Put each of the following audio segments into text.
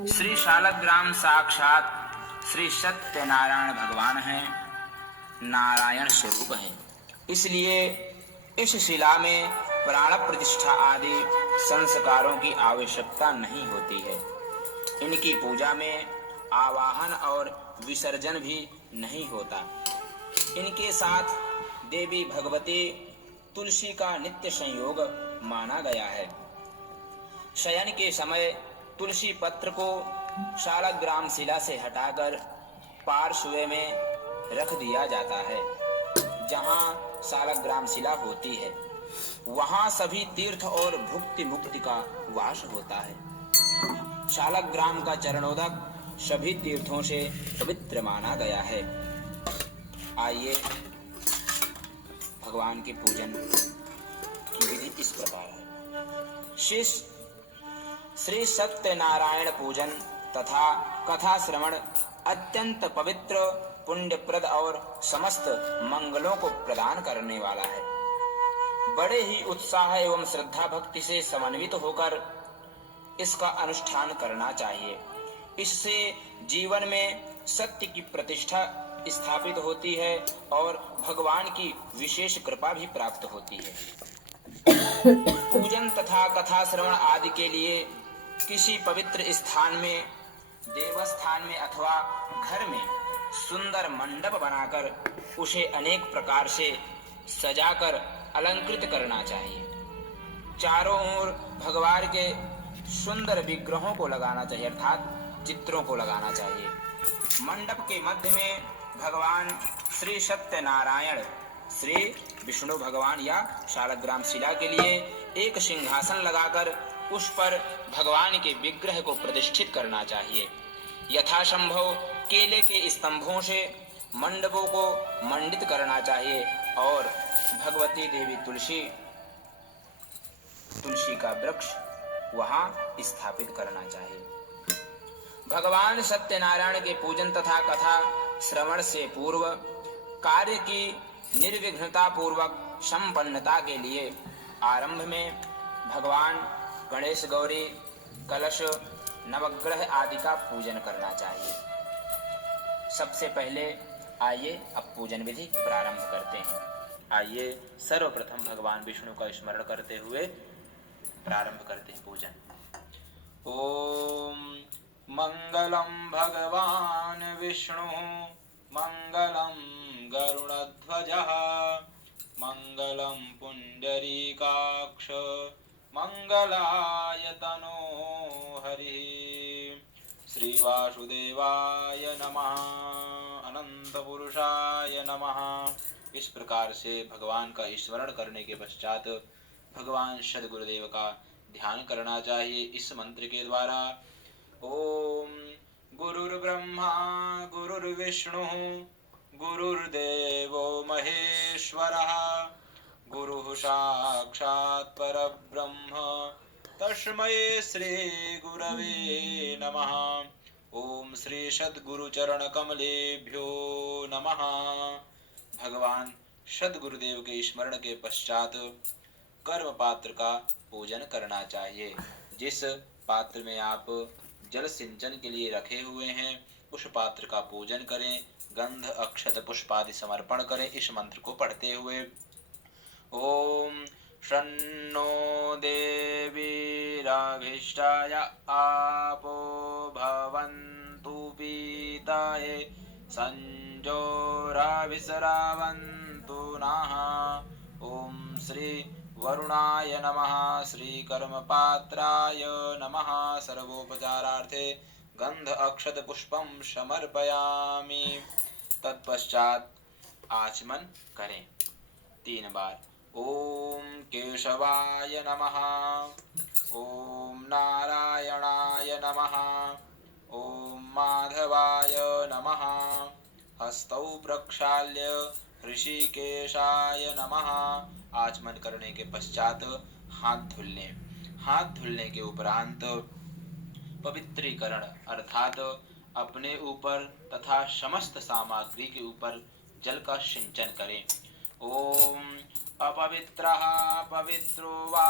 श्री शालग्राम साक्षात श्री सत्यनारायण भगवान हैं, नारायण स्वरूप हैं। इसलिए इस शिला में प्राण प्रतिष्ठा आदि संस्कारों की आवश्यकता नहीं होती है। इनकी पूजा में आवाहन और विसर्जन भी नहीं होता। इनके साथ देवी भगवती तुलसी का नित्य संयोग माना गया है। शयन के समय तुलसी पत्र को शालग्राम शिला से हटाकर पार्श्व में रख दिया जाता है। जहाँ शालग्राम शिला होती है वहाँ सभी तीर्थ और भुक्ति मुक्ति का वास होता है। शालग्राम का चरणोदक सभी तीर्थों से पवित्र माना गया है। आइए भगवान के पूजन की विधि इस प्रकार है। शिष्य श्री सत्यनारायण पूजन तथा कथा श्रवण अत्यंत पवित्र, पुण्यप्रद और समस्त मंगलों को प्रदान करने वाला है। बड़े ही उत्साह एवं श्रद्धा भक्ति से समन्वित होकर इसका अनुष्ठान करना चाहिए। इससे जीवन में सत्य की प्रतिष्ठा स्थापित होती है और भगवान की विशेष कृपा भी प्राप्त होती है। पूजन तथा कथा श्रवण आदि के लिए किसी पवित्र स्थान में, देवस्थान में अथवा घर में सुंदर मंडप बनाकर उसे अनेक प्रकार से सजाकर अलंकृत करना चाहिए। चारों ओर भगवान के सुंदर विग्रहों को लगाना चाहिए, अर्थात चित्रों को लगाना चाहिए। मंडप के मध्य में भगवान श्री सत्यनारायण, श्री विष्णु भगवान या शालग्राम शिला के लिए एक सिंहासन लगाकर उस पर भगवान के विग्रह को प्रतिष्ठित करना चाहिए। यथासंभव केले के स्तंभों से मंडपों को मंडित करना चाहिए और भगवती देवी तुलसी का वृक्ष वहां स्थापित करना चाहिए। भगवान सत्यनारायण के पूजन तथा कथा श्रवण से पूर्व कार्य की निर्विघ्नता पूर्वक संपन्नता के लिए आरंभ में भगवान गणेश, गौरी, कलश, नवग्रह आदि का पूजन करना चाहिए। सबसे पहले आइए अब पूजन विधि प्रारंभ करते हैं। आइए सर्वप्रथम भगवान विष्णु का स्मरण करते हुए प्रारंभ करते हैं पूजन। ओम मंगलम भगवान विष्णु, मंगलम गरुड़ध्वजः, मंगलम पुंडरीकाक्ष, मंगलाय तनो हरि। श्री वासुदेवाय नमः, अनंत पुरुषाय नमः। इस प्रकार से भगवान का स्मरण करने के पश्चात भगवान सद्गुरुदेव का ध्यान करना चाहिए इस मंत्र के द्वारा। ओम गुरुर्ब्रह्मा गुरुर्विष्णु गुरुर्देवो महेश्वरः, गुरुः साक्षात् परब्रह्म तस्मै श्री गुरवे नमः। ओम श्री सद्गुरु चरण कमलेभ्यो नमः। भगवान सद्गुरुदेव के स्मरण के पश्चात कर्म पात्र का पूजन करना चाहिए। जिस पात्र में आप जल सिंचन के लिए रखे हुए हैं उस पात्र का पूजन करें, गंध अक्षत पुष्पादि समर्पण करें इस मंत्र को पढ़ते हुए। ओम शन्नो देवीराभिष्टाय आपो भवन्तु पीताये, संजोराभिसरावन्तु नः। ओम श्री वरुणाय नमः, श्री कर्मपात्राय नमः। सर्वोपचारार्थे गंध अक्षत पुष्पम समर्पयामि। तत्पश्चात आचमन करें 3 बार। ओम केशवाय नमः, ओम नारायणाय नमः, ओम माधवाय नमः। हस्तौ प्रक्षाल्य ऋषिकेशाय नमः। आचमन करने के पश्चात हाथ धुल लें। हाथ धुलने के उपरांत पवित्रीकरण अर्थात अपने ऊपर तथा समस्त सामग्री के ऊपर जल का सिंचन करें। ओम अपवित्रः पवित्रो वा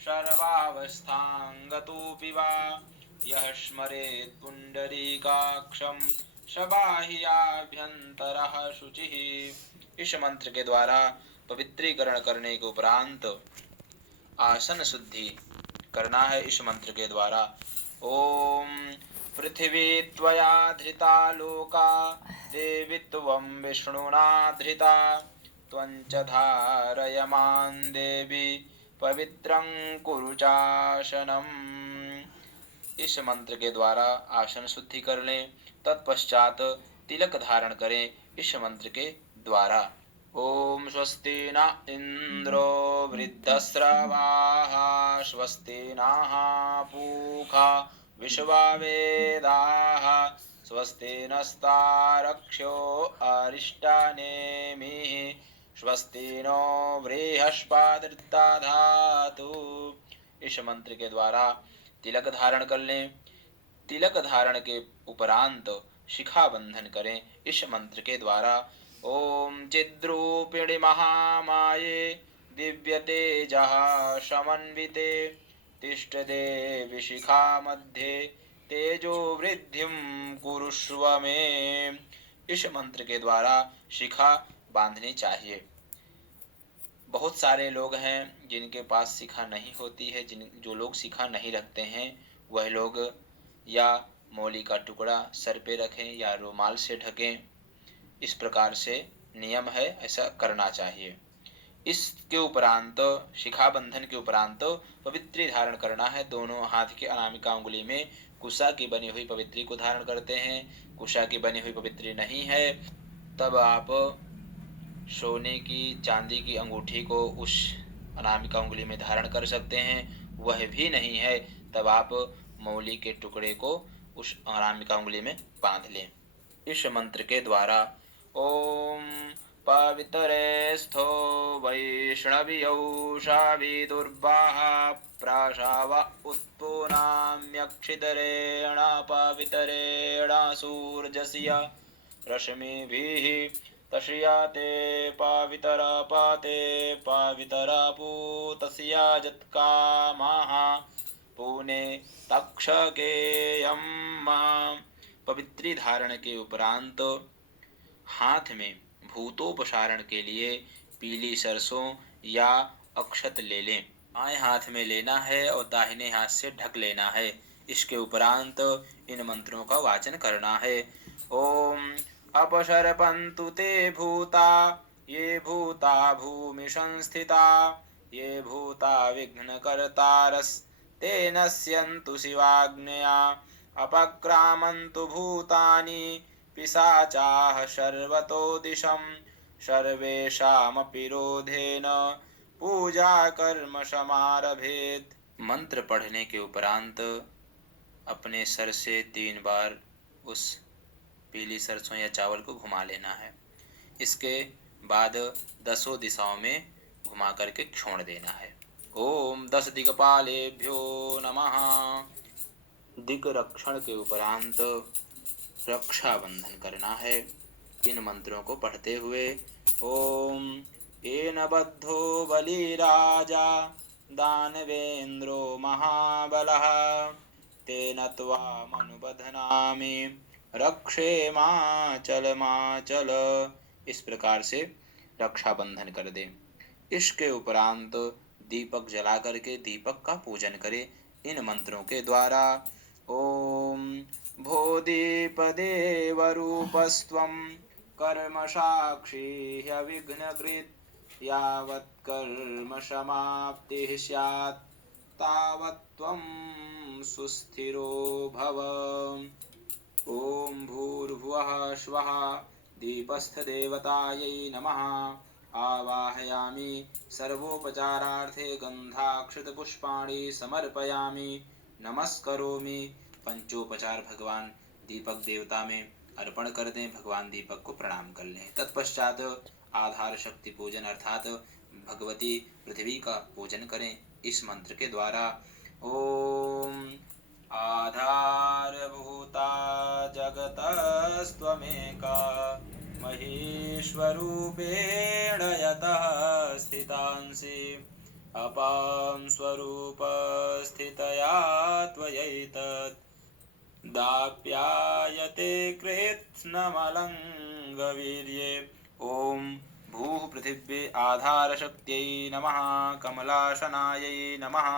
सर्वावस्थां गतोऽपि वा यः स्मरेत् पुण्डरीकाक्षं शबाह्याभ्यन्तरः शुचिः। इस मंत्र के द्वारा पवित्रीकरण करने के उपरांत आसन शुद्धि करना है। इस मंत्र के द्वारा ओम पृथिवी त्वया धृता लोका देवी त्वं विष्णुना धृता त्वञ्च धारयमान् देवी पवित्रं कुरु चासनम्। इस मंत्र के द्वारा आसन शुद्धि कर लें। तत्पश्चात तिलक धारण करें इस मंत्र के द्वारा। ओम स्वस्ति न इंद्रो वृद्धस्रवाः स्वस्ति नः पूषा विश्ववेदाः स्वस्ति नस्तारक्ष्यो अरिष्टानेमिः स्वस्ति नो बृहस्पतिर्दधातु। इस मंत्र के द्वारा तिलक धारण कर लें। तिलक धारण के उपरांत शिखा बंधन करें इस मंत्र के द्वारा। ओम चिद्रूपिणी महामाये दिव्य तेजः समन्विते तिष्ठ देवी शिखा मध्ये तेजो वृद्धिं कुरुष्व मे। इस मंत्र के द्वारा शिखा बांधनी चाहिए। बहुत सारे लोग हैं जिनके पास शिखा नहीं होती है। जो लोग शिखा नहीं रखते हैं वह लोग या मौली का टुकड़ा सर पे रखें या रुमाल से ढकें। इस प्रकार से नियम है, ऐसा करना चाहिए। इसके उपरांत शिखा बंधन के उपरांत पवित्री धारण करना है। दोनों हाथ की अनामिका उंगली में कुशा की बनी हुई पवित्री को धारण करते हैं। कुशा की बनी हुई पवित्री नहीं है तब आप सोने की चांदी की अंगूठी को उस अनामिका उंगली में धारण कर सकते हैं। वह भी नहीं है तब आप मौली के टुकड़े को उस अनामिका उंगली में बांध लें। इस मंत्र के द्वारा ओम पवित्रेस्थो वैष्णवीयौषाभिदुर्वाः प्राशाव उत्पुनाम्यक्षितरेण पवितरेण सूर्यस्य रश्मिभिः तस्याते पावितरापाते पावितरापूतस्या जत्कामाः पुने तक्षकेयं मां। पवित्री धारण के उपरांत हाथ में भूतोपसारण के लिए पीली सरसों या अक्षत ले लें। बाएं हाथ में लेना है और दाहिने हाथ से ढक लेना है। इसके उपरांत इन मंत्रों का वाचन करना है। ओम अपसर्पन्तु ते भूता ये भूता भूमि संस्थिता ये भूता विघ्नकर्तारस्ते नश्यन्तु शिवाज्ञया अपक्रामन्तु भूतानि पिशाचाः सर्वतो दिशं सर्वेषामपि रोधेन पूजा कर्म समारभेत्। मंत्र पढ़ने के उपरांत अपने सर से 3 बार उस पीली सरसों या चावल को घुमा लेना है। इसके बाद 10 दिशाओं में घुमा करके छोड़ देना है। ओम 10 दिक्पालेभ्यो नमः। दिक् रक्षण के उपरांत रक्षा बंधन करना है इन मंत्रों को पढ़ते हुए। ओम येन बद्धो बलिराजा दानवेन्द्रो महाबलः तेन त्वामनुबध्नामि रक्षेमाचल। इस प्रकार से रक्षा बंधन कर दे। इसके उपरांत दीपक जला करके दीपक का पूजन करे इन मंत्रों के द्वारा। ओम भोदीपदेवरूपस्त्वं कर्म साक्षी ह्यविघ्नकृत् यावत् कर्म समाप्तिः स्यात् तावत् त्वं सुस्थिरो भव। ओम भूर्भुवः स्वः दीपस्थदेवतायै नमः। आवाहयामि सर्वोपचारार्थे गन्धाक्षतपुष्पाणि समर्पयामि नमस्करोमि। पंचोपचार भगवान दीपक देवता में अर्पण कर दें। भगवान दीपक को प्रणाम कर लें। तत्पश्चात आधार शक्ति पूजन अर्थात भगवती पृथ्वी का पूजन करें इस मंत्र के द्वारा। ओम आधारभूता जगतस्त्वमेका महेश्वरूपेण यतः स्थितांसि अपां स्वरूपस्थितया त्वयैतत् दाप्यायते कृत्स्नमलङ्गवीर्ये। ॐ भूः पृथिव्ये आधारशक्त्यै नमः। कमलाशनायै नमः।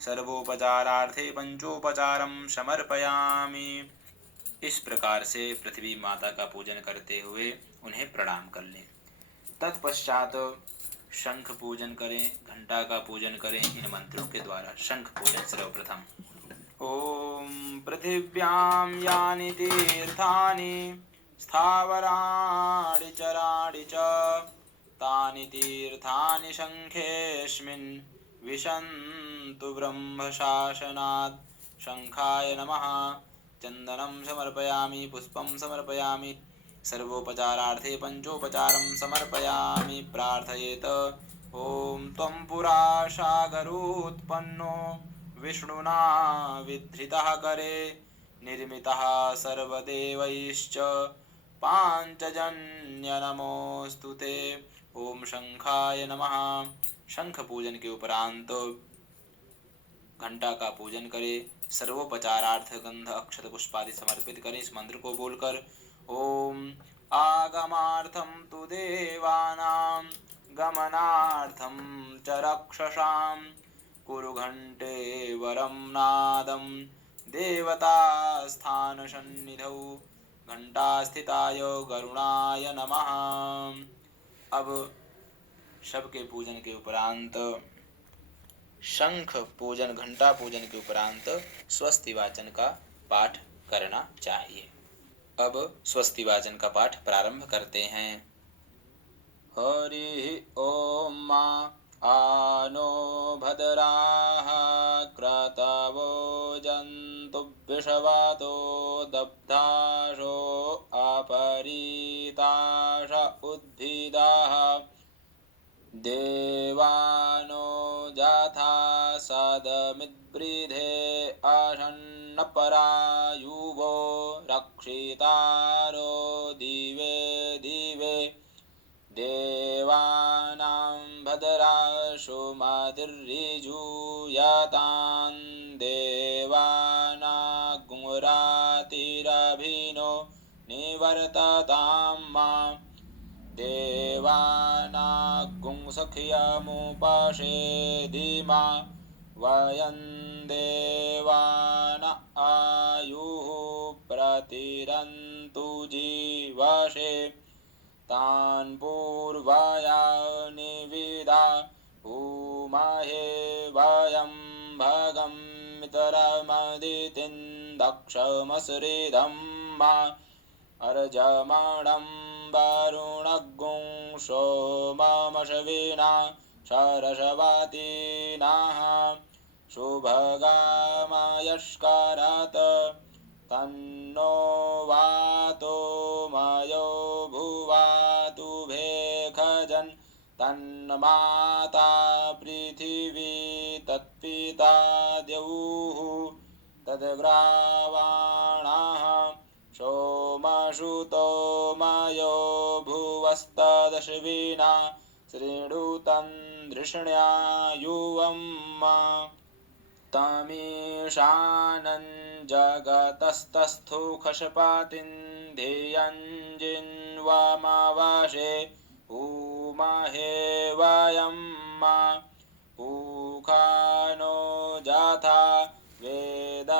सर्वोपचारार्थे पंचोपचारं समर्पयामि। इस प्रकार से पृथ्वी माता का पूजन करते हुए उन्हें प्रणाम कर लें। तत्पश्चात शंख पूजन करें, घंटा का पूजन करें इन मंत्रों के द्वारा। शंख पूजन सर्वप्रथम। ओम पृथिव्यां यानि तीर्थानि स्थावराणि चराणि च तानि तीर्थानि शंखेऽस्मिन् विशन्तु ब्रह्मशासनात्। शंखाय नमः। चंदनं समर्पयामि, पुष्पं समर्पयामि, सर्वोपचारार्थे पंचोपचारं समर्पयामि। प्रार्थयेत ओम त्वं पुरा सागरोत्पन्नो विष्णुना विधृतः करे निर्मितः सर्वदेवैश्च पांचजन्य नमोस्तु ते। ओम शंखाय नमः। शंख पूजन के उपरांत घंटा का पूजन करे। सर्वोपचारार्थ गंध अक्षत पुष्पादि समर्पित करें इस मंत्र को बोलकर। ओम आगमार्थं तु देवानां गमनार्थं च रक्षसां कुरु घंटे वरं नादं देवतास्थानसन्निधौ घंटास्थिताय गरुणाय नमः। अब सबके पूजन के उपरांत शंख पूजन, घंटा पूजन के उपरांत स्वस्ति वाचन का पाठ करना चाहिए। अब स्वस्ति वाचन का पाठ प्रारंभ करते हैं। हरि ओम मा आनो भद्राः क्रतवो जन्तु विषवातो दब्धाशो अपरीताश उद्भिदाः देवानो जाथा सदमिद्वृधे असन्नपरायुवो रक्षितारो दिवे दिवे देवानां भद्राशो मतिर्ऋजूयतां देवानागुरातिरभिनो निवर्ततां मा देवानागुंसख्यमुपसेधिमा वयं देवान आयुः प्रतिरन्तु जीवसे तान् पूर्वया निविदा भूमहे वयं भगं मितरमदितिं दक्षमसृधं मा अर्जमाणं वरुणगुं सोममशविना सरस्वतीनाः शुभगामयस्करत् तन्नो वातो मयो भुवातु भेखजन् तन्माता पृथिवी तत्पिता द्यौः तद्ग्रावाणाः सोमसुतो मयो भुवस्तदश्विना शृणुतं धृष्ण्यायुवं तमीशानं जगतस्तस्थो खशपातिं ध्येयं जिन्वामावाशे भूमहे वयं पूखानो जाथा वेदसामसद्वृधे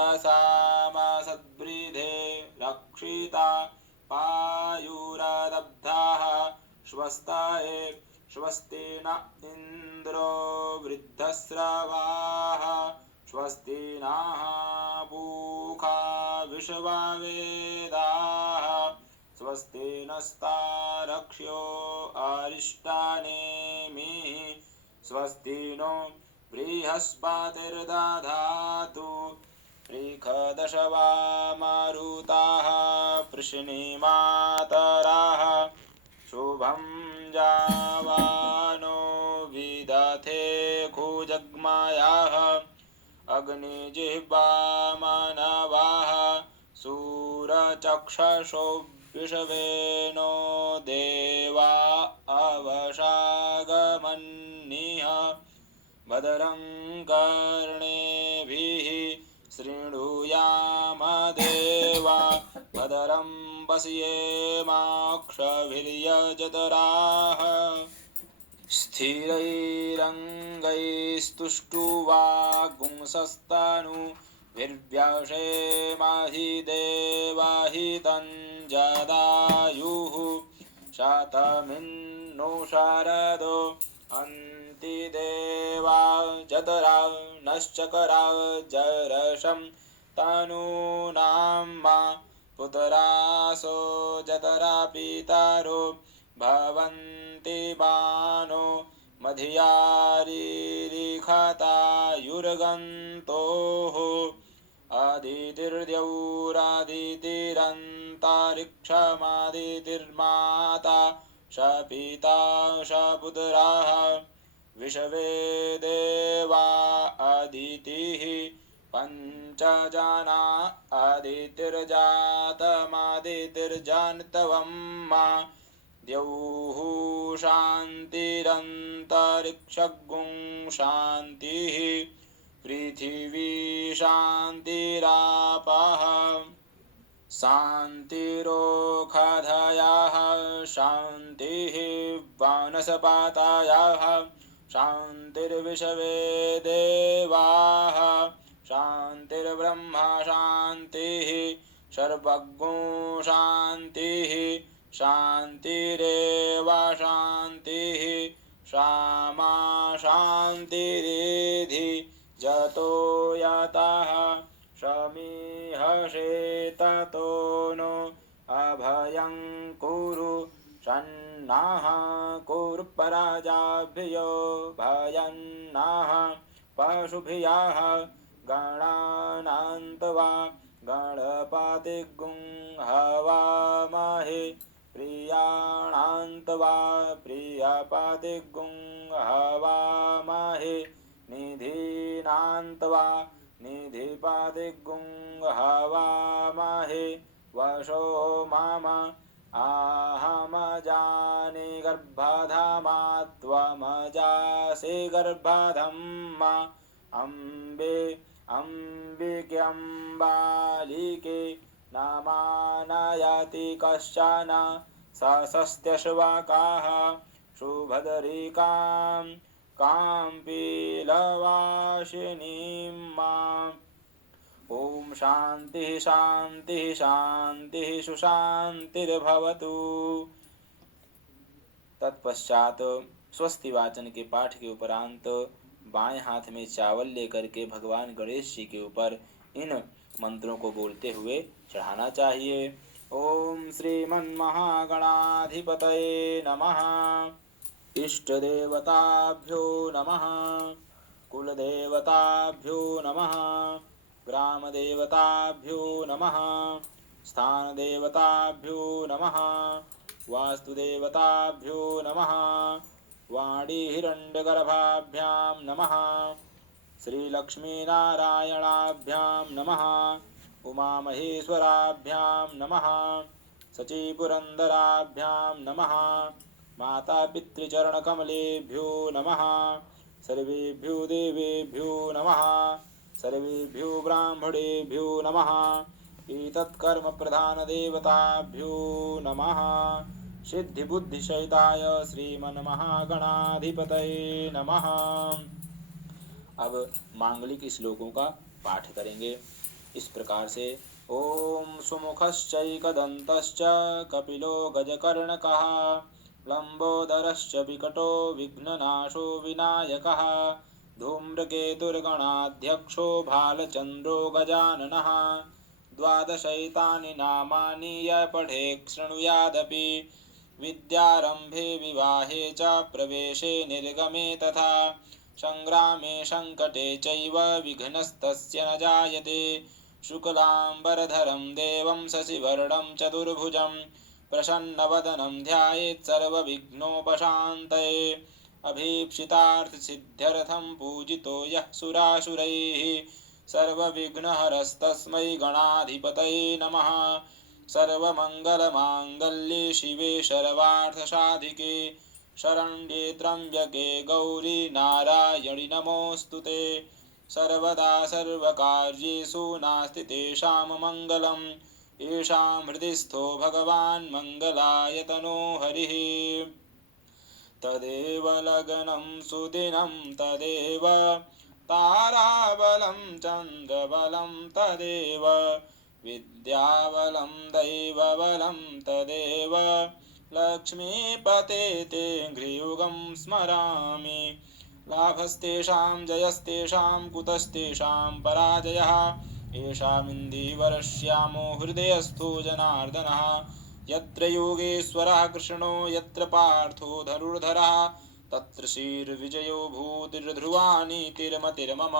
रक्षिता पायुरदब्धाः स्वस्ताये स्वस्ति न इन्द्रो वृद्धस्रवाः स्वस्ति नः पूषा विश्ववेदाः स्वस्ति नस्तारक्ष्यो अरिष्टानेमिः स्वस्ति नो बृहस्पतिर्दधातु ऋखदशवा मारुताः पृश्निमातराः शुभं जावानो विदथे खुजग्मयाः अग्निजिह्वा मनवाः सूरचक्षुषो विषवेनो देवा अवशागमन्निः भद्रं कर्णेभिः शृणुयाम देवा भद्रं पश्येमाक्षभिर्यजतराः स्थिरैरङ्गैस्तुष्टुवागुंसस्तनूभिर्व्यसेमहि देवाहितं जदायुः शतमिन्नो शरदो अन्तिदेवा जतरा नश्चकरा जरशं तनूनां मा पुतरासो जतरा पितरो भवन्ति बानो मधियारीरिखतायुर्गन्तोः अदितिर्द्यौरादितिरन्तरिक्षमादितिर्माता स पिता स पुत्राः विश्वे देवा अदितिः पञ्चजना अदितिर्जातमादितिर्जनितवं मा द्यौः शान्तिरन्तरिक्षगुं शान्तिः पृथिवी शान्तिरापः शान्तिरोषधयः शान्तिः वनस्पतयः शान्तिर्विश्वे देवाः शान्तिर्ब्रह्म शान्तिः सर्वज्ञो शान्तिः शान्तिरेव शान्तिः सामा शान्तिरिधि जतो यतः समीहसे ततो नो अभयं कुरु सन्नः कुरु पराजाभ्यो भयन्नः पशुभ्यः गणानान्त्वा गणपतिगुं हवामहे प्रियाणान्त्वा प्रियपतिगुं हवामहे निधीनान्त्वा निधिपतिगुं हवामहे वशो मम अहमजानि गर्भधामा त्वमजासि गर्भधम्मा अम्बे अम्बिक्यम्बालिके नामानयति कश्चन सस्त्यश्वकाः सुभद्रिकां काम्पीलवासिनीं माम् ॐ शान्तिः शान्तिः शान्तिः सुशान्तिर्भवतु। तत्पश्चात स्वस्ति वाचन के पाठ के उपरांत बाएं हाथ में चावल लेकर के भगवान गणेश जी के ऊपर इन मंत्रों को बोलते हुए चढ़ाना चाहिए। ओम श्रीमन्महागणाधिपतये नमः। इष्ट देवताभ्यो नमः। कुलदेवताभ्यो नमः। ग्राम देवताभ्यो नमः। स्थान देवताभ्यो नमः। वास्तुदेवताभ्यो नमः। वाणी हिरण्यगर्भाभ्यां नमः। श्रीलक्ष्मीनारायणाभ्यां नमः। उमामहेश्वराभ्यां नमः। सचीपुरन्दराभ्यां नमः। मातापितृचरणकमलेभ्यो नमः। सर्वेभ्यो देवेभ्यो नमः। सर्वेभ्यो ब्राह्मणेभ्यो नमः। एतत्कर्मप्रधानदेवताभ्यो नमः। सिद्धिबुद्धिसहिताय श्रीमन्महागणाधिपतये नमः। अब मांगलिक श्लोकों का पाठ करेंगे इस प्रकार से। ओम सुमुखश्चैकदन्तश्च कपिलो गजकर्णकः लंबोदरश्च विकटो विघ्ननाशो विनायकः धूम्रकेतुर्गणाध्यक्षो भालचन्द्रो गजाननः। द्वादशैतानि नामानि य पठेत् शृणुयादपि विद्यारम्भे विवाहे च प्रवेशे निर्गमे तथा संग्रामे संकटे चैव विघ्नस्तस्य न जायते। शुक्लाम्बरधरं देवं शशिवर्णं चतुर्भुजं प्रसन्नवदनं ध्यायेत् सर्वविघ्नोपशान्तये। अभीप्सितार्थसिद्ध्यर्थं पूजितो यः सुरासुरैः सर्वविघ्नहरस्तस्मै गणाधिपतये नमः। सर्वमङ्गलमाङ्गल्ये शिवे सर्वार्थसाधिके शरण्ये त्र्यम्बके गौरी नारायणि नमोऽस्तु ते। सर्वदा सर्वकार्येषु नास्ति तेषां मङ्गलम् येषां हृदि स्थो भगवान् मङ्गलायतनो हरिः तदेव लग्नं सुदिनं तदेव ताराबलं चन्द्रबलं तदेव विद्याबलं दैवबलं तदेव लक्ष्मीपते ते घ्रियुगं स्मरामि लाभस्तेषां जयस्तेषां कुतस्तेषां पराजयः येषामिन्दीवरश्यामो हृदयस्थो जनार्दनः यत्र योगेश्वरः कृष्णो यत्र पार्थो धनुर्धरः तत्र श्रीर्विजयो भूतिर्ध्रुवानीतिर्मतिर्मम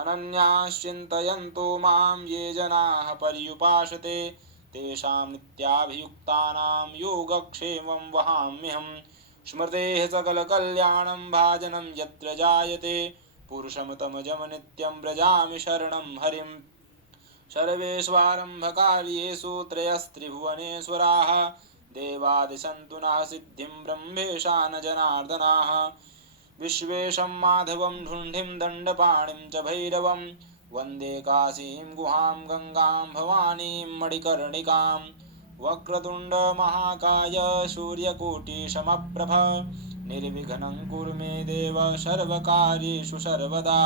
अनन्याश्चिन्तयन्तो मां ये जनाः पर्युपासते तेषां नित्याभियुक्तानां योगक्षेमं वहाम्यहम् स्मृतेः सकलकल्याणं भाजनं यत्र जायते पुरुषमतमजं नित्यं व्रजामि शरणं हरिम् सर्वेष्वारम्भकार्येषु त्रयस्त्रिभुवनेश्वराः देवादिशन्तु नः सिद्धिं ब्रह्मेशा न जनार्दनाः विश्वेशं माधवं ढुण्ढिं दण्डपाणिं च भैरवं वन्दे काशीं गुहां गङ्गां भवानीं मणिकर्णिकां वक्रतुण्डमहाकाय सूर्यकोटिसमप्रभ निर्विघ्नं कुरु मे देव सर्वकार्येषु सर्वदा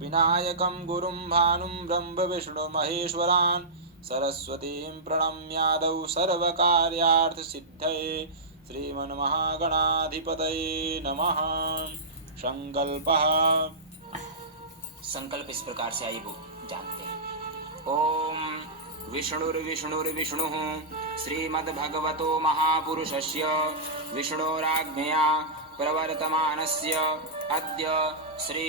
विनायकं गुरुं भानुं ब्रह्म विष्णु महेश्वरान् सरस्वतीं प्रणम्यादौ सर्वकार्यार्थसिद्धये श्रीमन्महागणाधिपतये नमः। संकल्पः। संकल्प इस प्रकार से आइए जानते हैं। ओम विष्णुर्विष्णुर्विष्णुः श्रीमद्भगवतो महापुरुषस्य विष्णोराज्ञया प्रवर्तमानस्य अद्य श्री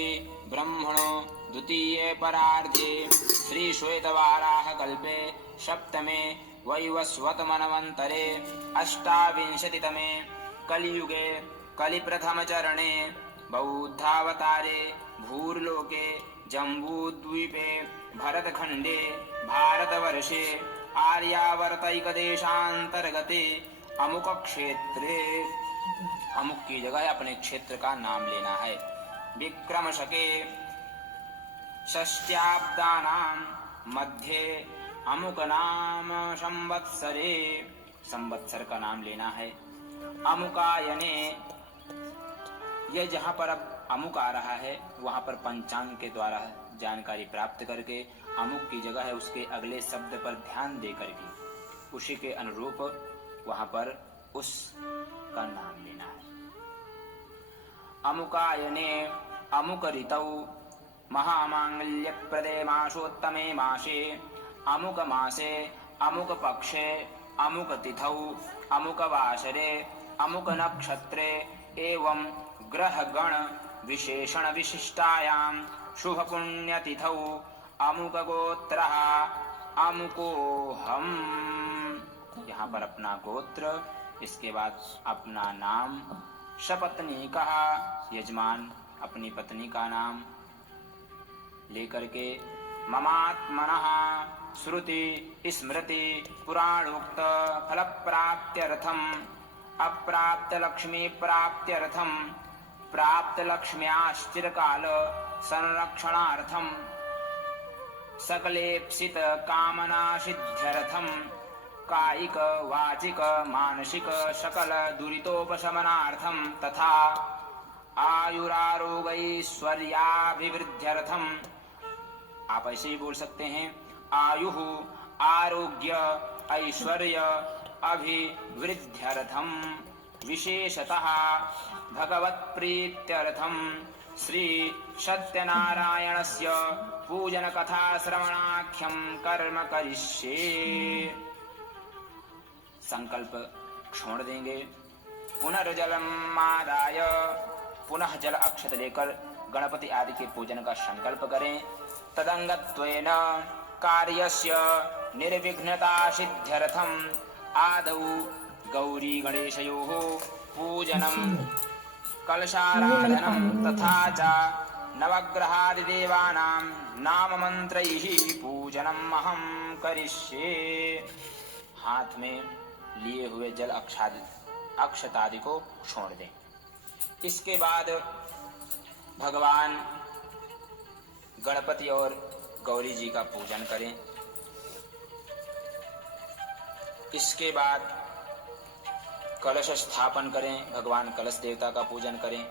ब्रह्मणो द्वितीये परार्धे श्री श्वेतवाराह कल्पे सप्तमे वैवस्वतमन्वन्तरे अष्टाविंशतितमे कलियुगे कलिप्रथमचरणे बौद्धावतारे भूर्लोके जम्बूद्वीपे भरतखण्डे भारतवर्षे आर्यावर्तैकदेशान्तर्गते अमुक क्षेत्रे, अमुक की जगह अपने क्षेत्र का नाम लेना है। विक्रम शके षष्ट्याब्दानां मध्ये अमुक नाम संवत्सरे, संवत्सर का नाम लेना है। अमुकायने, ये जहाँ पर अब अमुक आ रहा है वहाँ पर पंचांग के द्वारा जानकारी प्राप्त करके अमुक की जगह है उसके अगले शब्द पर ध्यान दे करके उसी के अनुरूप वहाँ पर उस का नाम लेना है। अमुकायने अमुक ऋतौ महामांगल्यप्रदे मासोत्तमे मासे अमुक मासे अमुक पक्षे अमुक तिथौ अमुक वासरे अमुक नक्षत्रे एवं ग्रहगण विशेषण विशिष्टायां शुभ पुण्यतिथौ अमुक गोत्रः अमुकोऽहम्। यहाँ पर अपना गोत्र, इसके बाद अपना नाम, सपत्नी कहा यजमान अपनी पत्नी का नाम लेकर के ममात्मनः श्रुति स्मृति पुराणोक्त फल प्राप्त्यर्थम अप्राप्त लक्ष्मी प्राप्त्यर्थम प्राप्त लक्ष्म्याश्चिरकाल संरक्षणार्थम सकलेप्सित कामना सिद्ध्यर्थम कायिक वाचिक मानसिक सकल दुरितोपशमनार्थम तथा आयुरारोग्यैश्वर्याभिवृद्ध्यर्थम। आप ऐसे ही बोल सकते हैं, आयुः आरोग्य ऐश्वर्य अभिवृद्ध्यर्थम विशेषतः भगवत्प्रीत्यर्थम श्री सत्यनारायणस्य पूजन कथा श्रवणाख्यम कर्म करिष्ये। संकल्प छोड़ देंगे। पुनर्जलम आदाय, पुनः जल अक्षत लेकर गणपति आदि के पूजन का संकल्प करें। तदंगत्वेन कार्यस्य निर्विघ्नता सिद्ध्यर्थम आदौ गौरी गणेशयोः पूजनम कलशाराधनम तथा च नवग्रहादिदेवानां नाममन्त्रैः पूजनम अहं करिष्ये। हाथ में लिए हुए जल अक्षतादि को छोड़ दें। इसके बाद भगवान गणपति और गौरी जी का पूजन करें। इसके बाद कलश स्थापन करें, भगवान कलश देवता का पूजन करें।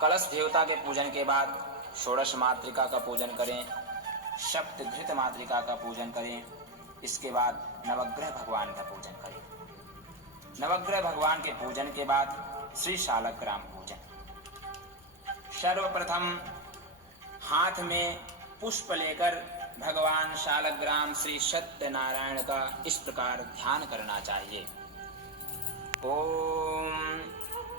कलश देवता के पूजन के बाद षोडश मातृका का पूजन करें, सप्तघृत मातृका का पूजन करें। इसके बाद नवग्रह भगवान का पूजन करें। नवग्रह भगवान के पूजन के बाद श्री शालग्राम पूजन। सर्वप्रथम हाथ में पुष्प लेकर भगवान शालग्राम श्री सत्यनारायण का इस प्रकार ध्यान करना चाहिए। ओम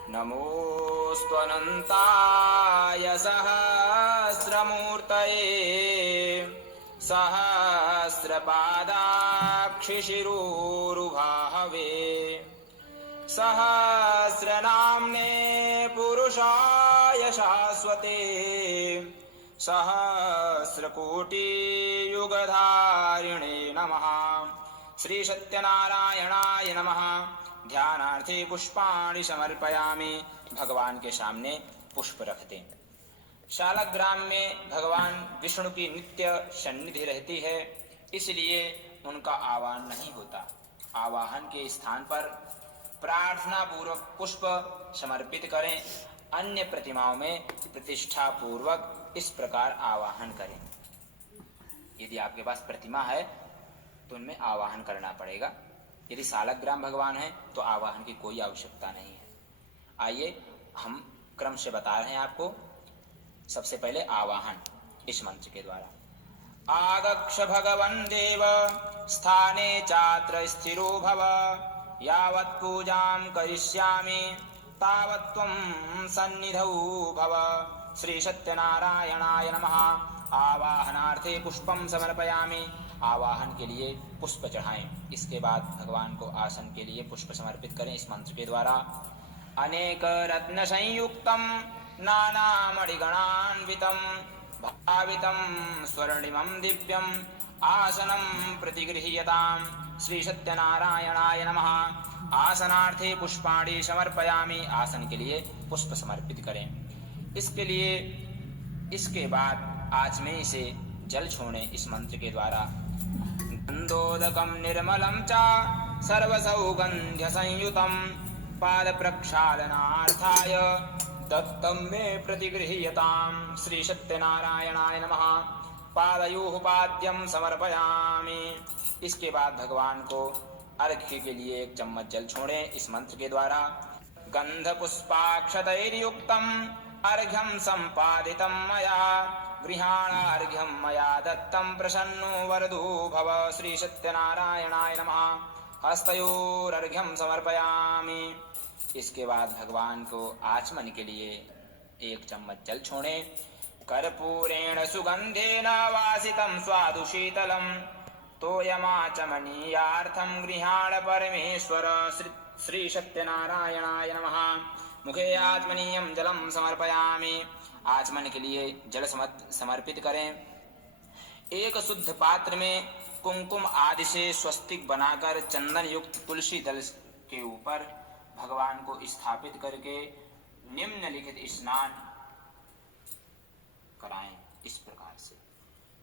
नमोऽस्त्वनन्ताय सहस्रमूर्तये सहस्रपादाक्षिशिरोरुभाहवे सहस्रनाम्ने पुरुषाय शाश्वते सहस्रकोटियुगधारिणे नमः। श्री सत्यनारायणाय नमः। ध्यानार्थे पुष्पाणि समर्पयामि। भगवान के सामने पुष्प रख दें। शालग्राम में भगवान विष्णु की नित्य सन्निधि रहती है, इसलिए उनका आवाहन नहीं होता। आवाहन के स्थान पर प्रार्थना पूर्वक पुष्प समर्पित करें। अन्य प्रतिमाओं में प्रतिष्ठा पूर्वक इस प्रकार आवाहन करें। यदि आपके पास प्रतिमा है तो उनमें आवाहन करना पड़ेगा। यदि शालग्राम भगवान है तो आवाहन की कोई आवश्यकता नहीं है। आइए हम क्रम से बता रहे हैं आपको। सबसे पहले आवाहन इस मंत्र के द्वारा। आगक्ष भगवन् देव स्थाने चात्र स्थिरो भव यावत् पूजां करिष्यामि तावत् त्वं सन्निधौ भव। श्री सत्यनारायणाय नमः। आवाहनार्थे पुष्पं समर्पयामि। आवाहन के लिए पुष्प चढ़ाएं। इसके बाद भगवान को आसन के लिए पुष्प समर्पित करें इस मंत्र के द्वारा। अनेक रत्न संयुक्तं नानामणिगणान्वितं भावितं स्वर्णिमं दिव्यं आसनं प्रतिगृह्यताम्। श्री सत्यनारायणाय नमः। आसनार्थे पुष्पाणि समर्पयामि। आसन के लिए पुष्प समर्पित करें। इसके बाद आचमनी से जल छोड़ें इस मंत्र के द्वारा। गन्धोदकं निर्मलं च सर्वसौगन्ध्य संयुतं पाद प्रक्षालनार्थाय दत्तं मे प्रतिगृह्यताम्। श्री सत्यनारायणाय नमः। पादयोः पाद्यं समर्पयामि। इसके बाद भगवान को अर्घ्य के लिए 1 चम्मच जल छोड़ें इस मंत्र के द्वारा। गन्धपुष्पाक्षतैर्युक्तम् अर्घ्यं सम्पादितं मया गृहाणार्घ्यं मया दत्तं प्रसन्नो वरदो भव। श्री सत्यनारायणाय नमः। हस्तयोरर्घ्यं समर्पयामि। इसके बाद भगवान को आचमन के लिए 1 चम्मच जल छोड़ें। कर्पूरेण सुगंधेन वासितं स्वादु शीतलं तोयमाचमनीयार्थं गृहाण परमेश्वर। श्री सत्यनारायणाय नमः। मुखे आचमनीयं जलं समर्पयामि। आचमन के लिए जल समर्पित करें। एक शुद्ध पात्र में कुमकुम आदि से स्वस्तिक बनाकर चंदन युक्त तुलसी दल के ऊपर भगवान को स्थापित करके निम्नलिखित स्नान कराएं इस प्रकार से।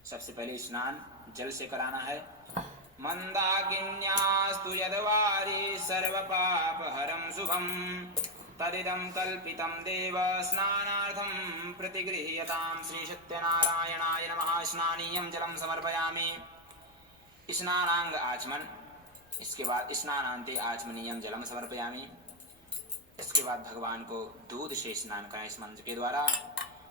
सबसे पहले स्नान जल से कराना है। मंदाकिन्यास्तु यद्वारि सर्वपापहरं शुभं तदिदं कल्पितं देव स्नानार्थं प्रतिगृह्यताम्। श्री सत्यनारायणाय नमः। स्नानीयं जलं समर्पयामि। स्नानांग आचमन। इसके बाद स्नानांते आचमनीयं जलं समर्पयामि। इसके बाद भगवान को दूध से स्नान कराएं इस मंत्र के द्वारा।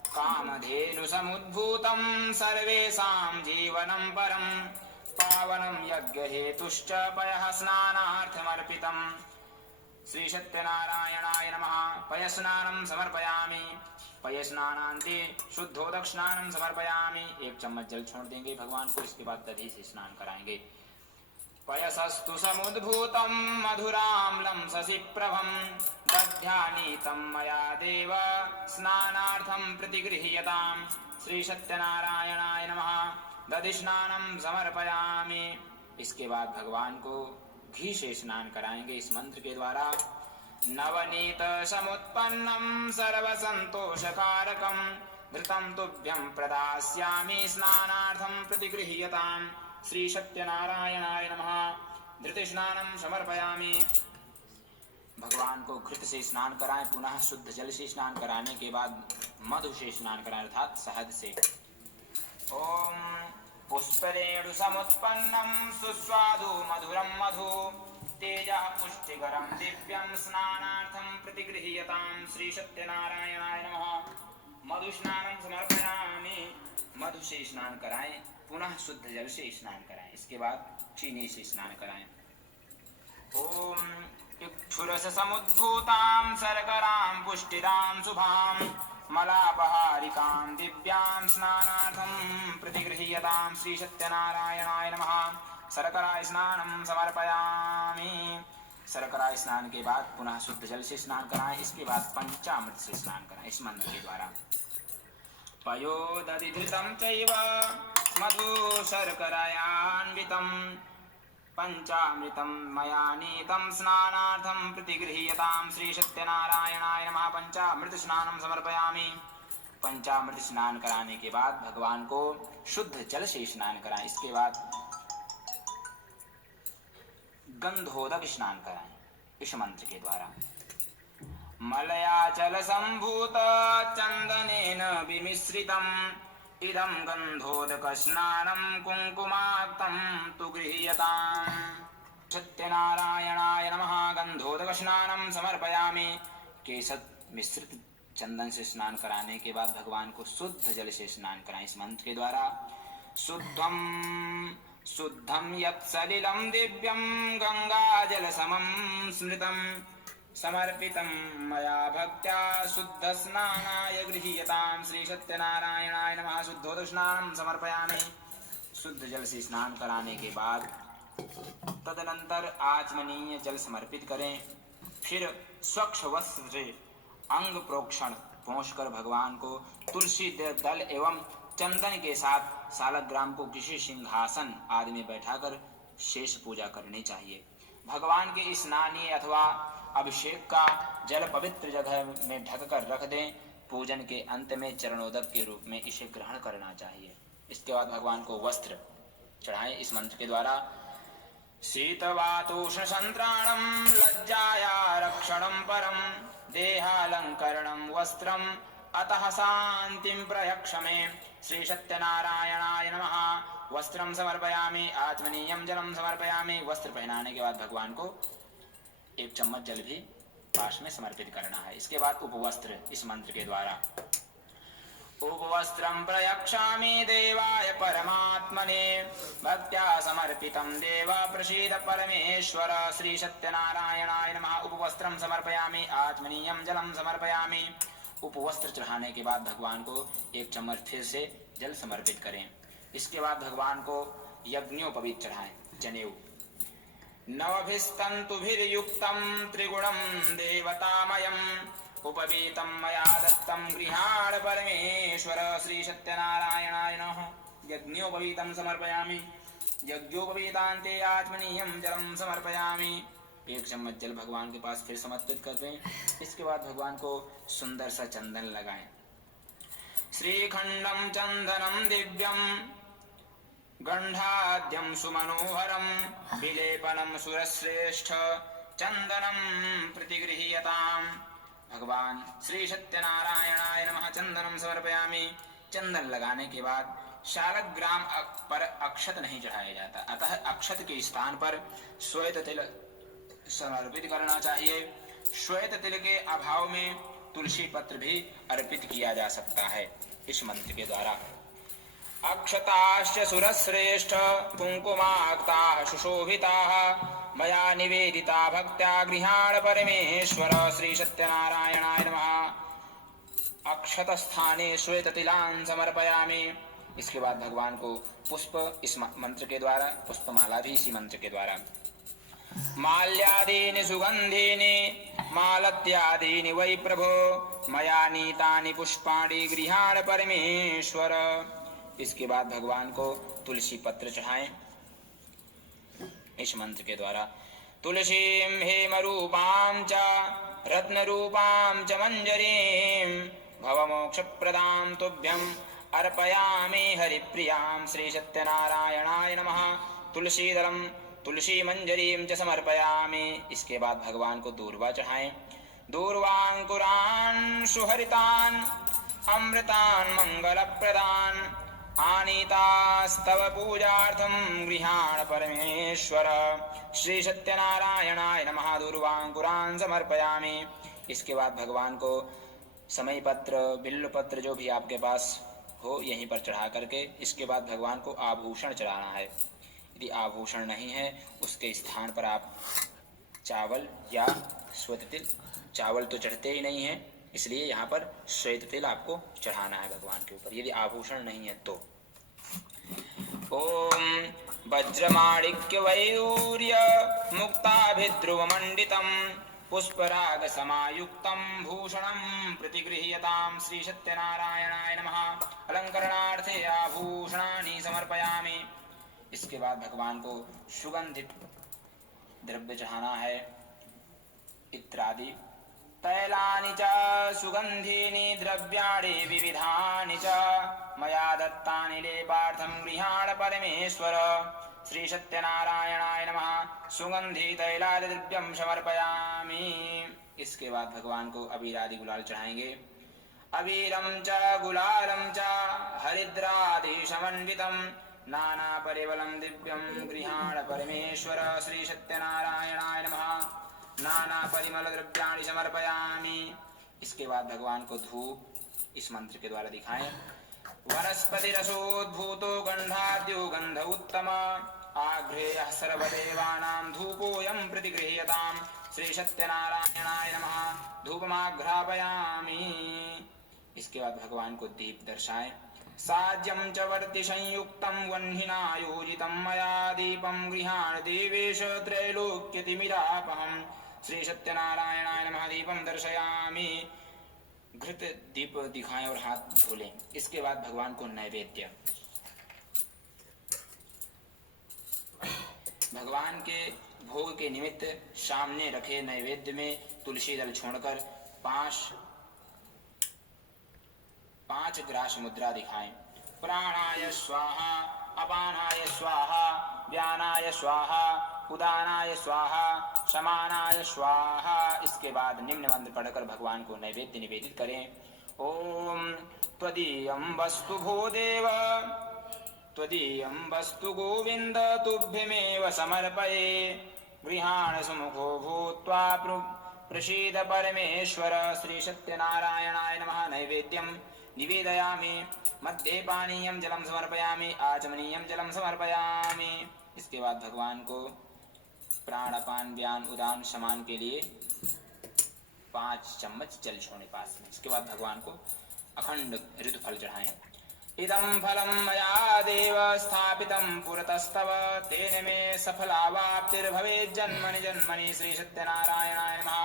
कामधेनु समुद्भूतं सर्वेषां जीवनं परं पावनं यज्ञहेतुश्च पयः स्नानार्थमर्पितम्। श्री सत्यनारायणाय नमः। पयस्नानं समर्पयामि। पयस्नानान्ते शुद्धोदक स्नानं समर्पयामि। 1 चम्मच जल छोड़ देंगे भगवान को। इसके बाद दधी से स्नान कराएंगे। पयसस्तु समुद्भूतं मधुराम्लं शशिप्रभं दध्यानीतं मया देव स्नानार्थं प्रतिगृह्यताम्। श्री सत्यनारायणाय नमः। दधि स्नानं समर्पयामि। इसके बाद भगवान को घी से स्नान कराएंगे इस मंत्र के द्वारा। नवनीत समुत्पन्नं सर्वसंतोषकारकं घृतं तुभ्यं प्रदास्यामि स्नानार्थं प्रतिगृह्यताम्। श्री सत्यनारायणाय नमः। धृत स्नानं समर्पयामि। भगवान को घृत से स्नान कराएं, पुनः शुद्ध जल से स्नान कराने के बाद मधु से स्नान कराएं अर्थात शहद से। ओम पुष्परेणु समुत्पन्नं सुस्वादु मधुरं मधु तेजः पुष्टिकरं दिव्यं स्नानार्थं प्रतिगृह्यताम्। श्री सत्यनारायणाय नमः। मधु स्नानं समर्पयामि। मधु से स्नान कराएं, पुनः शुद्ध जल से स्नान कराएं, इसके बाद चीनी से स्नान कराएं। ओम इक्षुरस समुद्भूतां शर्करां पुष्टिदां शुभां मलापहारिकां दिव्यां स्नानार्थं प्रतिगृह्यतां। श्री सत्यनारायणाय नमः। शर्करा स्नानं समर्पयामि। शर्करा स्नान के बाद पुनः शुद्ध जल से स्नान कराएं, इसके बाद पंचामृत से स्नान कराएं इस मंत्र के द्वारा। पयोदधिधृतं चैव मधु शर्करायान्वितं पंचामृतं मया नीतं स्नानार्थं प्रतिगृह्यताम्। श्री सत्यनारायणाय नमः। पंचामृत स्नानं समर्पयामि। पंचामृत स्नान कराने के बाद भगवान को शुद्ध जल से स्नान कराएं, इसके बाद गंधोदक स्नान कराएं इस मंत्र के द्वारा। मलयाचल संभूत चंदनेन विमिश्रितम् इदं गंधोदक स्नानं कुंकुमाक्तं तु गृह्यताम्। सत्यनारायणाय नमः। गंधोदक स्नानं समर्पयामि। केशर मिश्रित चंदन से स्नान कराने के बाद भगवान को शुद्ध जल से स्नान कराएं इस मंत्र के द्वारा। शुद्धं यत्सलिलं दिव्यं गंगाजल समं स्मृतं समर्पितं मया भक्त्या शुद्ध स्नानाय गृह्यताम्। श्री सत्यनारायणाय नमः। शुद्धोदक स्नानं समर्पयामि। शुद्ध जल से स्नान कराने के बाद तदनंतर आचमनीय जल समर्पित करें। फिर स्वच्छ वस्त्र से अंग प्रोक्षण पहुँचकर भगवान को तुलसी दल एवं चंदन के साथ सालग्राम को किसी सिंहासन आदि में बैठाकर शेष पूजा करनी चाहिए। भगवान के स्नानीय अथवा अभिषेक का जल पवित्र जगह में ढककर रख दें। पूजन के अंत में चरणोदक के रूप में इसे ग्रहण करना चाहिए। इसके बाद भगवान को वस्त्र चढ़ाएं इस मंत्र के द्वारा। शीतवातोष्ण संत्राणं लज्जाया रक्षणं परं देहालंकरणं वस्त्रम् अतः शांतिं प्रयक्ष मे। श्री सत्यनारायणाय नमः। वस्त्रं समर्पयामि। आत्मनीयं जलं समर्पयामि। वस्त्र पहनाने के बाद भगवान को एक चम्मच जल भी पास में समर्पित करना है। इसके बाद उपवस्त्र इस मंत्र के द्वारा। उपवस्त्रं प्रयक्षामि देवाय परमात्मने भक्त्या समर्पितं देव प्रसीद परमेश्वर। श्री सत्यनारायणाय नमः। उपवस्त्रं समर्पयामि। आत्मनीयं जलं समर्पयामि। उपवस्त्र चढ़ाने के बाद भगवान को एक चम्मच फिर से जल समर्पित करें। इसके बाद भगवान को यज्ञोपवीत चढ़ाएं जनेऊ। नवभिस्तंतुभिर्युक्तं त्रिगुणं देवतामयम् उपवीतं मया दत्तं गृहाण परमेश्वर। श्री सत्यनारायणाय नमः। यज्ञोपवीतं समर्पयामि। यज्ञोपवीतान्ते आत्मनीयं जलं समर्पयामि। एक चम्मच जल भगवान के पास फिर समर्पित कर दें। इसके बाद भगवान को सुंदर सा चंदन लगाएं। श्रीखंडं चंदनं दिव्यं गंधाद्यं सुमनोहरं विलेपनं सुरश्रेष्ठ चंदनं प्रतिगृह्यताम्। भगवान श्री सत्यनारायणाय नमः। चंदनं समर्पयामि। चंदन लगाने के बाद शालग्राम पर अक्षत नहीं चढ़ाया जाता, अतः अक्षत के स्थान पर श्वेत तिल समर्पित करना चाहिए। श्वेत तिल के अभाव में तुलसी पत्र भी अर्पित किया जा सकता है इस मंत्र के द्वारा। अक्षताश्च सुरश्रेष्ठ कुंकुमाक्ताः सुशोभिताः मया निवेदिता भक्त्या गृहाण परमेश्वर। श्री सत्यनारायणाय नमः। अक्षत स्थाने श्वेत तिलान् समर्पयामि। इसके बाद भगवान को पुष्प इस मंत्र के द्वारा, पुष्पमाला भी इसी मंत्र के द्वारा। माल्यादीनि सुगंधीनि मालत्यादीनि वै प्रभो मया नीतानि पुष्पाणि गृहाण परमेश्वर। इसके बाद भगवान को तुलसी पत्र चढ़ाएं इस मंत्र के द्वारा। तुलसीं हेमरूपां च रत्नरूपां च मंजरीं भवमोक्षप्रदां तुभ्यम् अर्पयामि हरिप्रियां श्री सत्यनारायणाय नमः। तुलसीदलम तुलसी मंजरीं च समर्पयामि। इसके बाद भगवान को दूर्वा चढ़ाएं। दूर्वांकुरान् सुहरितान् अमृतान् मंगलप्रदान् आनीतास्तव पूजार्थं गृहाण परमेश्वर। श्री सत्यनारायणाय नमः। दूर्वांकुरान् समर्पयामि। इसके बाद भगवान को समय पत्र बिल्व पत्र जो भी आपके पास हो यहीं पर चढ़ा करके इसके बाद भगवान को आभूषण चढ़ाना है। यदि आभूषण नहीं है उसके स्थान पर आप चावल या श्वेत तिल, चावल तो चढ़ते ही नहीं है इसलिए यहाँ पर श्वेत तिल आपको चढ़ाना है भगवान के ऊपर, यदि आभूषण नहीं है तो। ओम वज्रमाणिक्य वैडूर्य मुक्ताभिध्रुवमण्डितं पुष्पराग समायुक्तं भूषणं प्रतिगृह्यतां श्री सत्यनारायणाय नमः। अलंकरणार्थे आभूषणानि समर्पयामि। इसके बाद भगवान को सुगंधित द्रव्य चढ़ाना है। इत्रादि तैलानि च सुगंधीनि द्रव्याणि विविधानि च मया दत्तानि लेपार्थं गृहाण परमेश्वर। श्री सत्यनारायणाय नमः। सुगंधि तैलादि द्रव्यं समर्पयामि। इसके बाद भगवान को अबीर आदि गुलाल चढ़ाएंगे। अबीरं च गुलालं च हरिद्रादि समन्वितं नाना परिवलं दिव्यं गृहाण परमेश्वर। श्री सत्यनारायणाय नमः। नाना परिमल द्रव्याणि समर्पयामि। इसके बाद भगवान को धूप इस मंत्र के द्वारा दिखाएं। वनस्पति रसोद्भूतो गंधाद्यो गंध उत्तम आघ्रेयः सर्वदेवानां धूपोऽयं प्रतिगृह्यतां श्री सत्यनारायणाय नमः। धूपमाघ्रापयामि। इसके बाद भगवान को दीप दर्शाएं। साज्यं च वर्ति संयुक्तं वह्निना योजितं मया दीपं गृहाण देवेश त्रैलोक्यतिमिरापहम्। श्री सत्यनारायणाय नमः। दीपं दर्शयामि। घृत दीप दिखाएं और हाथ धो लें। इसके बाद भगवान को नैवेद्य, भगवान के भोग के निमित्त सामने रखे नैवेद्य में तुलसी दल छोड़कर पांच ग्रास मुद्रा दिखाएं। प्राणाय स्वाहा, अपानाय स्वाहा, व्यानाय स्वाहा, उदानाय स्वाहा, समानाय स्वाहा। इसके बाद निम्न मंत्र पढ़कर भगवान को नैवेद्य निवेदित करें। ओम त्वदीयं वस्तु भो देव, त्वदीयं वस्तु गोविंद, तुभ्यमेव समर्पये। गृहाण सुमुखो भूत्वा प्रसीद परमेश्वर। श्री सत्यनारायणाय नमः। नैवेद्यं निवेदयामि। मध्ये पानीयं जलं समर्पयामि। आचमनीयं जलं समर्पयामि। इसके बाद भगवान को प्राणापान व्यान उदान समान के लिए 5 चम्मच जल छोड़े पास में। इसके बाद भगवान को अखंड ऋतुफल चढ़ाएं। इदं फलं मया देव स्थापितं पुरतस्तव, तेन मे सफलावाप्तिर्भवेत् जन्मनि जन्मनि। श्री सत्यनारायणाय नमः।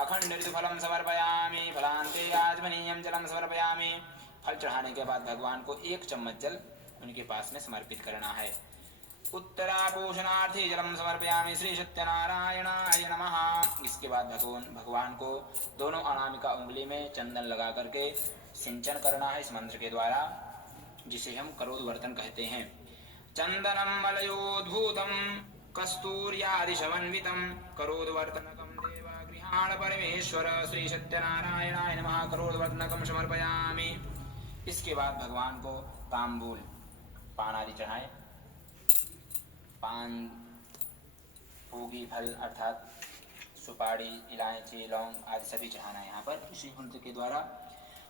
अखंड ऋतुफलं समर्पयामि। फलान्ते आचमनीयं जलं समर्पयामि। फल चढ़ाने के बाद भगवान को 1 चम्मच जल उनके पास में समर्पित करना है। उत्तरापोषणार्थे जलम समर्पयामि। श्री सत्यनारायणाय नमः। इसके बाद भगवान को दोनों अनामिका उंगली में चंदन लगा करके सिंचन करना है इस मंत्र के द्वारा, जिसे हम करोद्वर्तन कहते हैं। चंदनम मलयोद्भूतम कस्तूर्यादि समन्वितम करोद्वर्तनकम देव गृहाण परमेश्वर। श्री सत्यनारायणाय नमः। करोद्वर्तनकम समर्पयामि। इसके बाद भगवान को तांबूल पान आदि चढ़ाएं। पान, पूगी फल अर्थात सुपारी, इलायची, लौंग आदि सभी चढ़ाना है यहाँ पर इसी मंत्र के द्वारा।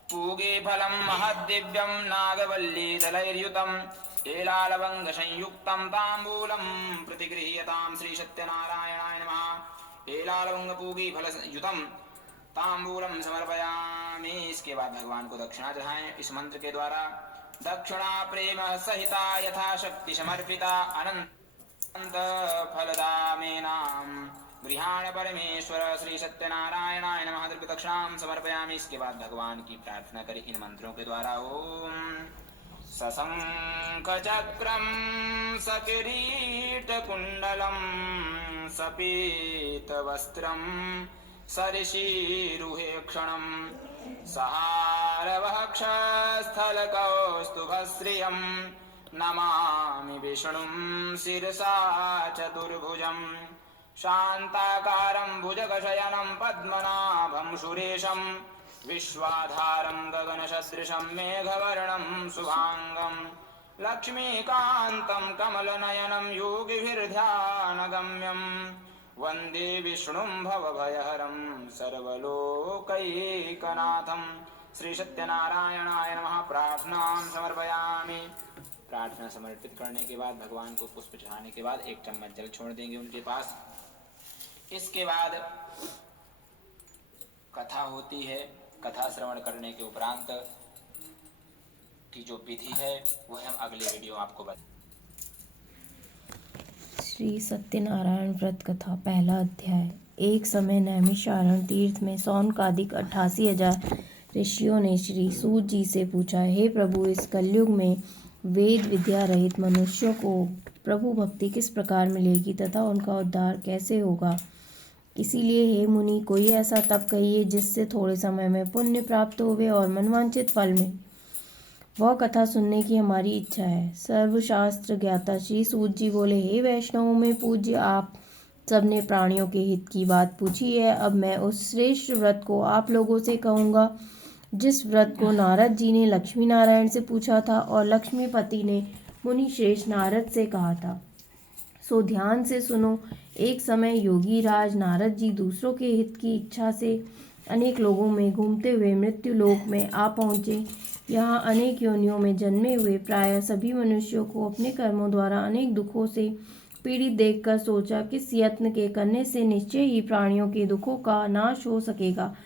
पूगे फलं महद्दिव्यं नागवल्ली दलैर्युतं एलालवंग संयुक्तं तांबूलं प्रतिगृह्यतां। श्री सत्यनारायणाय नमः। एलालवंग पूगी फल युतं तांबूलं समर्पयामि। इसके बाद भगवान को दक्षिणा चढ़ाएं इस मंत्र के द्वारा। दक्षिणा प्रेम सहिता यथाशक्ति समर्पिता अनंत फलदामेनां गृहाण परमेश्वर। श्री सत्यनारायणाय नमः। द्रव्य दक्षिणां समर्पयामि। इसके बाद भगवान की प्रार्थना करें इन मंत्रों के द्वारा। ओम सशंख चक्रम सकिरीट कुंडलम सपीत वस्त्रम सऋषिरुहे क्षणम् सहारवक्षस्थलकौस्तुभश्रियम् नमामि विष्णुं शिरसा चतुर्भुजम् शान्ताकारं भुजगशयनं पद्मनाभं सुरेशं विश्वाधारं गगनसदृशं मेघवर्णं शुभांगं लक्ष्मीकान्तं कमलनयनं योगिभिर्ध्यानगम्यं वन्दे विष्णुं भवभयहरं सर्वलोकैकनाथं। श्री सत्यनारायणाय नमः। प्रार्थनां समर्पयामि। प्रार्थना समर्पित करने के बाद भगवान को पुष्प चढ़ाने के बाद एक चम्मच जल छोड़ देंगे उनके पास। इसके बाद कथा होती है। कथा श्रवण करने के उपरांत की जो विधि है वह हम अगले वीडियो आपको बताएंगे। श्री सत्यनारायण व्रत कथा पहला अध्याय। एक समय नैमिषारण्य तीर्थ में सौनकादिक 88,000 ऋषियों ने श्री सूत जी से पूछा, हे प्रभु, इस कलयुग में वेद विद्या रहित मनुष्यों को प्रभु भक्ति किस प्रकार मिलेगी तथा उनका उद्धार कैसे होगा? इसीलिए हे मुनि, कोई ऐसा तप कहिए जिससे थोड़े समय में पुण्य प्राप्त होवे और मनवांछित फल मिले। वह कथा सुनने की हमारी इच्छा है। सर्वशास्त्र ज्ञाता श्री सूत जी बोले, हे वैष्णवों में पूज्य, आप सबने प्राणियों के हित की बात पूछी है। अब मैं उस श्रेष्ठ व्रत को आप लोगों से कहूँगा जिस व्रत को नारद जी ने लक्ष्मी नारायण से पूछा था और लक्ष्मीपति ने मुनि श्रेष्ठ नारद से कहा था। सो ध्यान से सुनो। एक समय योगी राज नारद जी दूसरों के हित की इच्छा से अनेक लोगों में घूमते हुए मृत्यु लोक में आ पहुँचे। यहाँ अनेक योनियों में जन्मे हुए प्रायः सभी मनुष्यों को अपने कर्मों द्वारा अनेक दुखों से पीड़ित देखकर सोचा कि इस यत्न के करने से निश्चय ही प्राणियों के दुखों का नाश हो सकेगा।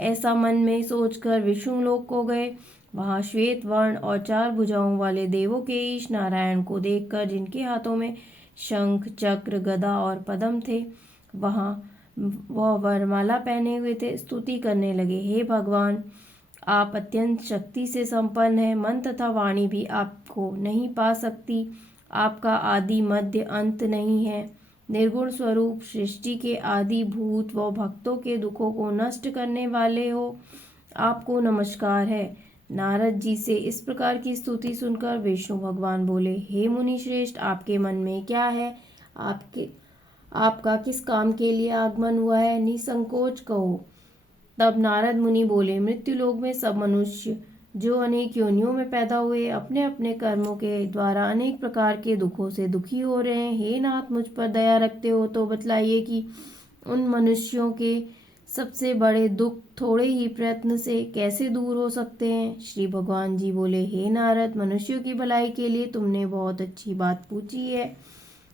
ऐसा मन में सोचकर विष्णु लोक को गए। वहाँ श्वेत वर्ण और 4 भुजाओं वाले देवों के ईश नारायण को देखकर, जिनके हाथों में शंख चक्र गदा और पद्म थे, वहाँ वह वरमाला पहने हुए थे, स्तुति करने लगे, हे भगवान, आप अत्यंत शक्ति से संपन्न हैं। मन तथा वाणी भी आपको नहीं पा सकती। आपका आदि मध्य अंत नहीं है। निर्गुण स्वरूप सृष्टि के आदि भूत व भक्तों के दुखों को नष्ट करने वाले हो, आपको नमस्कार है। नारद जी से इस प्रकार की स्तुति सुनकर विष्णु भगवान बोले, हे मुनि श्रेष्ठ, आपके मन में क्या है? आपका किस काम के लिए आगमन हुआ है? निसंकोच कहो। तब नारद मुनि बोले, मृत्यु लोक में सब मनुष्य जो अनेक योनियों में पैदा हुए अपने अपने कर्मों के द्वारा अनेक प्रकार के दुखों से दुखी हो रहे हैं। हे नाथ, मुझ पर दया रखते हो तो बतलाइए कि उन मनुष्यों के सबसे बड़े दुख थोड़े ही प्रयत्न से कैसे दूर हो सकते हैं? श्री भगवान जी बोले, हे नारद, मनुष्यों की भलाई के लिए तुमने बहुत अच्छी बात पूछी है।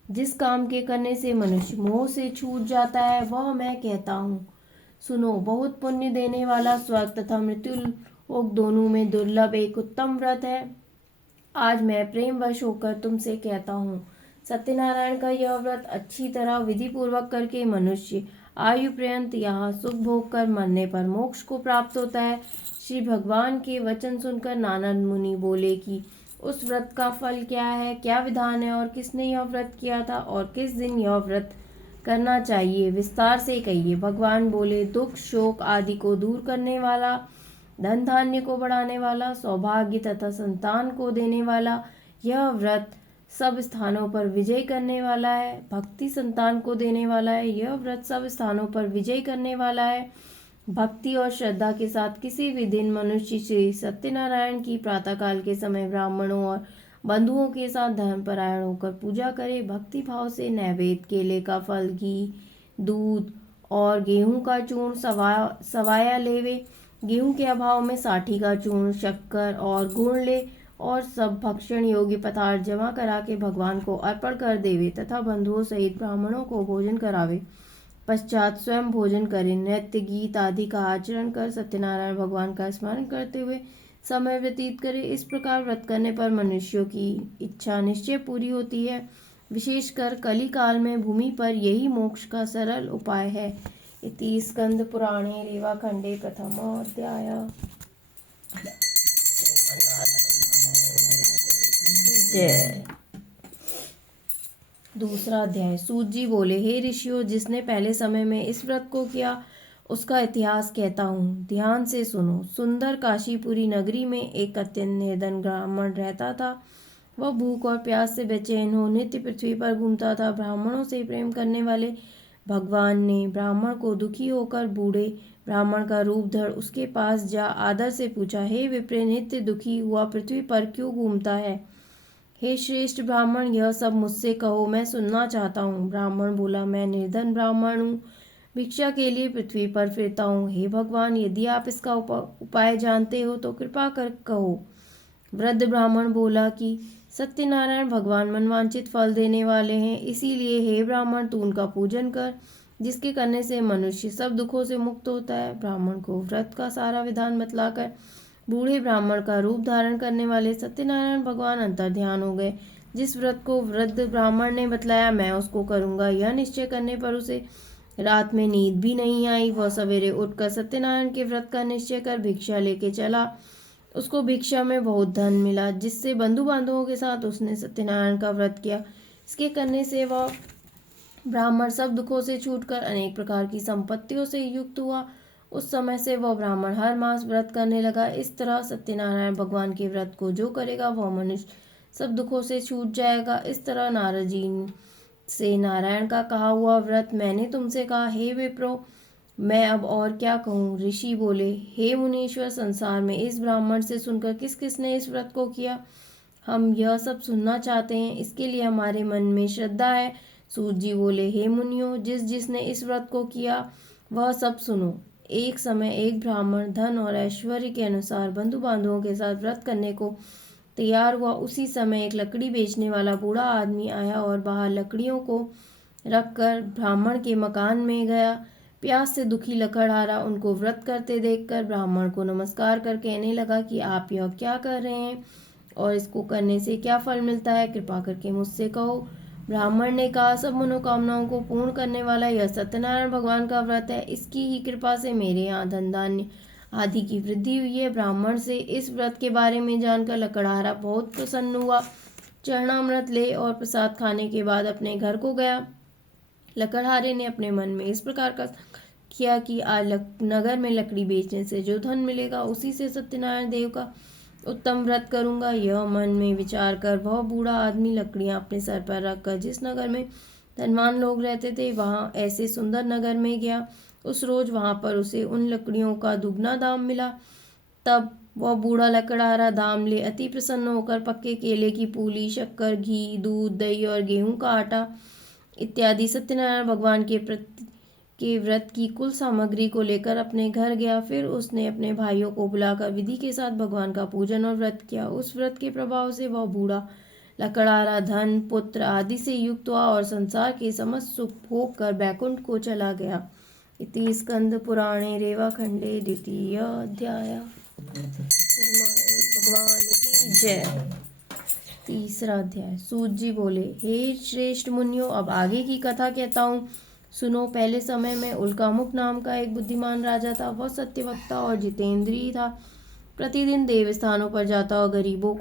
जिस काम के करने से मनुष्य मोह से छूट जाता है वह मैं कहता हूँ। सुनो, बहुत पुण्य देने वाला स्वर्ग तथा मृत्यु लोक दोनों में दुर्लभ एक उत्तम व्रत है। आज मैं प्रेमवश होकर तुमसे कहता हूँ। सत्यनारायण का यह व्रत अच्छी तरह विधि पूर्वक करके मनुष्य आयु पर्यंत यहाँ सुख भोग कर मरने पर मोक्ष को प्राप्त होता है। श्री भगवान के वचन सुनकर नारद मुनि बोले कि उस व्रत का फल क्या है, क्या विधान है और किसने यह व्रत किया था और किस दिन यह व्रत करना चाहिए, विस्तार से कहिए। भगवान बोले, दुख शोक आदि को दूर करने वाला, धन धान्य को बढ़ाने वाला, सौभाग्य तथा संतान को देने वाला यह व्रत सब स्थानों पर विजय करने वाला है। भक्ति संतान को देने वाला है। यह व्रत सब स्थानों पर विजय करने वाला है। भक्ति और श्रद्धा के साथ किसी भी दिन मनुष्य श्री सत्यनारायण की प्रातःकाल के समय ब्राह्मणों और बंधुओं के साथ धर्मपरायण होकर पूजा करे। भक्ति भाव से नैवेद्य, केले का फल, घी, दूध और गेहूं का चूर्ण सवाया लेवे। गेहूं के अभाव में साठी का चूर्ण, शक्कर और गुड़ ले और सब भक्षण योग्य पदार्थ जमा करा के भगवान को अर्पण कर देवे तथा बंधुओं सहित ब्राह्मणों को भोजन करावे। पश्चात स्वयं भोजन करे। नृत्य गीत आदि का आचरण कर सत्यनारायण भगवान का स्मरण करते हुए समय व्यतीत करे। इस प्रकार व्रत करने पर मनुष्यों की इच्छा निश्चय पूरी होती है। विशेषकर कली काल में भूमि पर यही मोक्ष का सरल उपाय है। इति स्कंद पुराणे रेवाखंडे प्रथमोऽध्याय। जय। दूसरा अध्याय। सूत जी बोले, हे ऋषियों, जिसने पहले समय में इस व्रत को किया उसका इतिहास कहता हूँ, ध्यान से सुनो। सुंदर काशीपुरी नगरी में एक अत्यंत निर्धन ब्राह्मण रहता था। वह भूख और प्यास से बेचैन हो नित्य पृथ्वी पर घूमता था। ब्राह्मणों से प्रेम करने वाले भगवान ने ब्राह्मण को दुखी होकर बूढ़े ब्राह्मण का रूप धर उसके पास जा आदर से पूछा, हे विप्र, नित्य दुखी हुआ पृथ्वी पर क्यों घूमता है? हे श्रेष्ठ ब्राह्मण, यह सब मुझसे कहो, मैं सुनना चाहता हूँ। ब्राह्मण बोला, मैं निर्धन ब्राह्मण हूँ, भिक्षा के लिए पृथ्वी पर फिरता हूँ। हे भगवान, यदि आप इसका उपाय जानते हो तो कृपा कर कहो। वृद्ध ब्राह्मण बोला कि सत्यनारायण भगवान मनवांचित फल देने वाले हैं, इसीलिए हे ब्राह्मण, तू उनका पूजन कर, जिसके करने से मनुष्य सब दुखों से मुक्त होता है। ब्राह्मण को व्रत का सारा विधान बतलाकर बूढ़े ब्राह्मण का रूप धारण करने वाले सत्यनारायण भगवान अंतर ध्यान हो गए। जिस व्रत को वृद्ध ब्राह्मण ने बतलाया, मैं उसको करूंगा, यह निश्चय करने पर उसे रात में नींद भी नहीं आई। वह सवेरे उठकर सत्यनारायण के व्रत का निश्चय कर भिक्षा लेके चला। उसको भिक्षा में बहुत धन मिला, जिससे बंधु बांधवों के साथ उसने सत्यनारायण का व्रत किया। इसके करने से वह ब्राह्मण सब दुखों से छूटकर अनेक प्रकार की संपत्तियों से युक्त हुआ। उस समय से वह ब्राह्मण हर मास व्रत करने लगा। इस तरह सत्यनारायण भगवान के व्रत को जो करेगा वह मनुष्य सब दुखों से छूट जाएगा। इस तरह नारद जी से नारायण का कहा हुआ व्रत मैंने तुमसे कहा। हे विप्रो, मैं अब और क्या कहूँ? ऋषि बोले, हे मुनीश्वर, संसार में इस ब्राह्मण से सुनकर किस किस ने इस व्रत को किया? हम यह सब सुनना चाहते हैं, इसके लिए हमारे मन में श्रद्धा है। सूत जी बोले, हे मुनियों, जिस जिसने इस व्रत को किया वह सब सुनो। एक समय एक ब्राह्मण धन और ऐश्वर्य के अनुसार बंधु बांधवों के साथ व्रत करने को तैयार हुआ। उसी समय एक लकड़ी बेचने वाला बूढ़ा आदमी आया और बाहर लकड़ियों को रखकर ब्राह्मण के मकान में गया। प्यास से दुखी लकड़हारा उनको व्रत करते देखकर ब्राह्मण को नमस्कार कर कहने लगा कि आप यह क्या कर रहे हैं और इसको करने से क्या फल मिलता है, कृपा करके मुझसे कहो। ब्राह्मण ने कहा, सब मनोकामनाओं को पूर्ण करने वाला यह सत्यनारायण भगवान का व्रत है। इसकी ही कृपा से मेरे यहाँ धन धान्य आदि की वृद्धि हुई है। ब्राह्मण से इस व्रत के बारे में जानकर लकड़हारा बहुत प्रसन्न हुआ। चरणामृत ले और प्रसाद खाने के बाद अपने घर को गया। लकड़हारे ने अपने मन में इस प्रकार का किया कि आज नगर में लकड़ी बेचने से जो धन मिलेगा उसी से सत्यनारायण देव का उत्तम व्रत करूंगा। यह मन में विचार कर वह बूढ़ा आदमी लकड़ियां अपने सर पर रखकर जिस नगर में धनवान लोग रहते थे वहां ऐसे सुंदर नगर में गया। उस रोज वहां पर उसे उन लकड़ियों का दुगना दाम मिला। तब वह बूढ़ा लकड़हारा दाम ले अति प्रसन्न होकर पक्के केले की पूली, शक्कर, घी, दूध, दही और गेहूं का आटा इत्यादि सत्यनारायण भगवान के व्रत की कुल सामग्री को लेकर अपने घर गया। फिर उसने अपने भाइयों को बुलाकर विधि के साथ भगवान का पूजन और व्रत किया। उस व्रत के प्रभाव से वह बूढ़ा लकड़हारा धन, पुत्र आदि से युक्त हुआ और संसार के समस्त सुख भोग कर बैकुंठ को चला गया। इति स्कंद पुराणे रेवाखंडे द्वितीय अध्याय। भगवान की जय। तीसरा अध्याय। सूत जी बोले, हे श्रेष्ठ मुनियों, अब आगे की कथा कहता हूँ, सुनो। पहले समय में उल्कामुख नाम का एक बुद्धिमान राजा था। वह सत्यवक्ता और जितेंद्रिय था। प्रतिदिन देव स्थानों पर जाता और गरीबों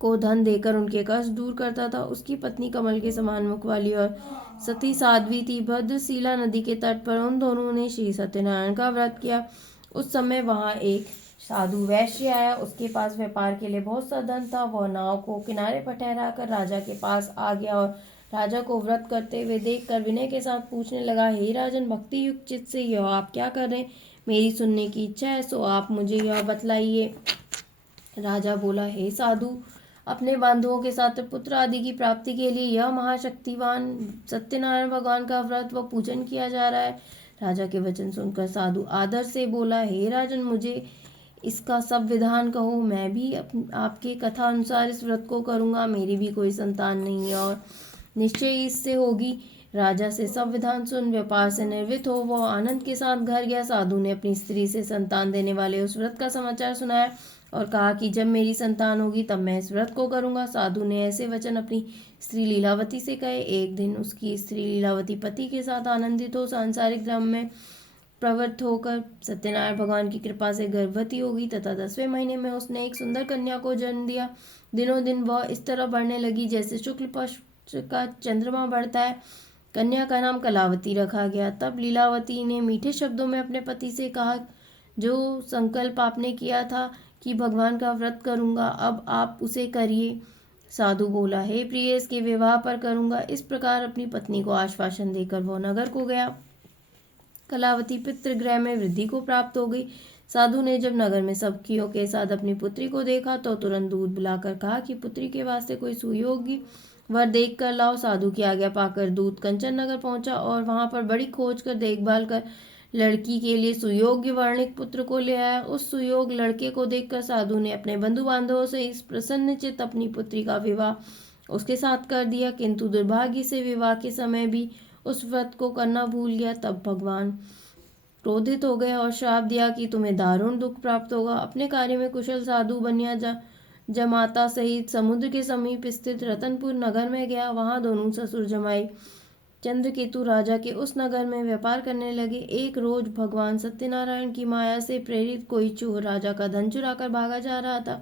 को धन देकर उनके कष्ट दूर करता था। उसकी पत्नी कमल के समान मुख वाली और सती साध्वी थी। भद्रशिला नदी के तट पर उन दोनों ने श्री सत्यनारायण का व्रत किया। उस समय वहां एक साधु वैश्य आया। उसके पास व्यापार के लिए बहुत सा धन था। वह नाव को किनारे पर ठहराकर राजा के पास आ गया और राजा को व्रत करते हुए देखकर विनय के साथ पूछने लगा, हे राजन, भक्ति युक्त चित्त से यह आप क्या कर रहे हैं? मेरी सुनने की इच्छा है, सो आप मुझे यह बतलाइए। राजा बोला, हे साधु, अपने बंधुओं के साथ पुत्र आदि की प्राप्ति के लिए यह महाशक्तिवान सत्यनारायण भगवान का व्रत व पूजन किया जा रहा है। राजा के वचन सुनकर साधु आदर से बोला, हे राजन, मुझे इसका सब विधान कहो। मैं भी आपके कथा अनुसार इस व्रत को करूंगा। मेरी भी कोई संतान नहीं है और निश्चय इससे होगी। राजा से सब विधान सुन व्यापार से निर्वृत्त हो वह आनंद के साथ घर गया। साधु ने अपनी स्त्री से संतान देने वाले उस व्रत का समाचार सुनाया और कहा कि जब मेरी संतान होगी तब मैं इस व्रत को करूंगा। साधु ने ऐसे वचन अपनी स्त्री लीलावती से कहे। एक दिन उसकी स्त्री लीलावती पति के साथ आनंदित हो सांसारिक ग्राम में प्रवृत्त होकर सत्यनारायण भगवान की कृपा से गर्भवती होगी तथा 10वें महीने में उसने एक सुंदर कन्या को जन्म दिया। दिनों दिन वह इस तरह बढ़ने लगी जैसे शुक्ल पक्ष का चंद्रमा बढ़ता है। कन्या का नाम कलावती रखा गया। तब लीलावती ने मीठे शब्दों में अपने पति से कहा, जो संकल्प आपने किया था कि भगवान का व्रत करूंगा, अब आप उसे करिए। साधु बोला, हे प्रिय, इसके विवाह पर करूंगा। इस प्रकार अपनी पत्नी को आश्वासन देकर वह नगर को गया। कलावती पितृगृह में वृद्धि को प्राप्त हो गई। साधु ने जब नगर में सखियों के साथ अपनी पुत्री को देखा तो तुरंत दूत बुलाकर कहा कि पुत्री के वास्ते कोई सुयोग्य वर देख कर लाओ। साधु की आज्ञा पाकर दूत कंचन नगर पहुंचा और वहां पर बड़ी खोज कर देखभाल कर लड़की के लिए सुयोग्य वर्णिक पुत्र को ले आया। उस सुयोग लड़के को देखकर साधु ने अपने बंधु बांधवों से इस प्रसन्नचित्त अपनी पुत्री का विवाह उसके साथ कर दिया, किंतु दुर्भाग्य से विवाह के समय भी उस व्रत को करना भूल गया। तब भगवान क्रोधित हो गए और श्राप दिया कि तुम्हें दारुण दुख प्राप्त होगा। अपने कार्य में कुशल साधु बनिया जमाता सहित समुद्र के समीप स्थित रतनपुर नगर में गया। वहां दोनों ससुर जमाई चंद्रकेतु राजा के उस नगर में व्यापार करने लगे। एक रोज भगवान सत्यनारायण की माया से प्रेरित कोई चोर राजा का धन चुराकर भागा जा रहा था,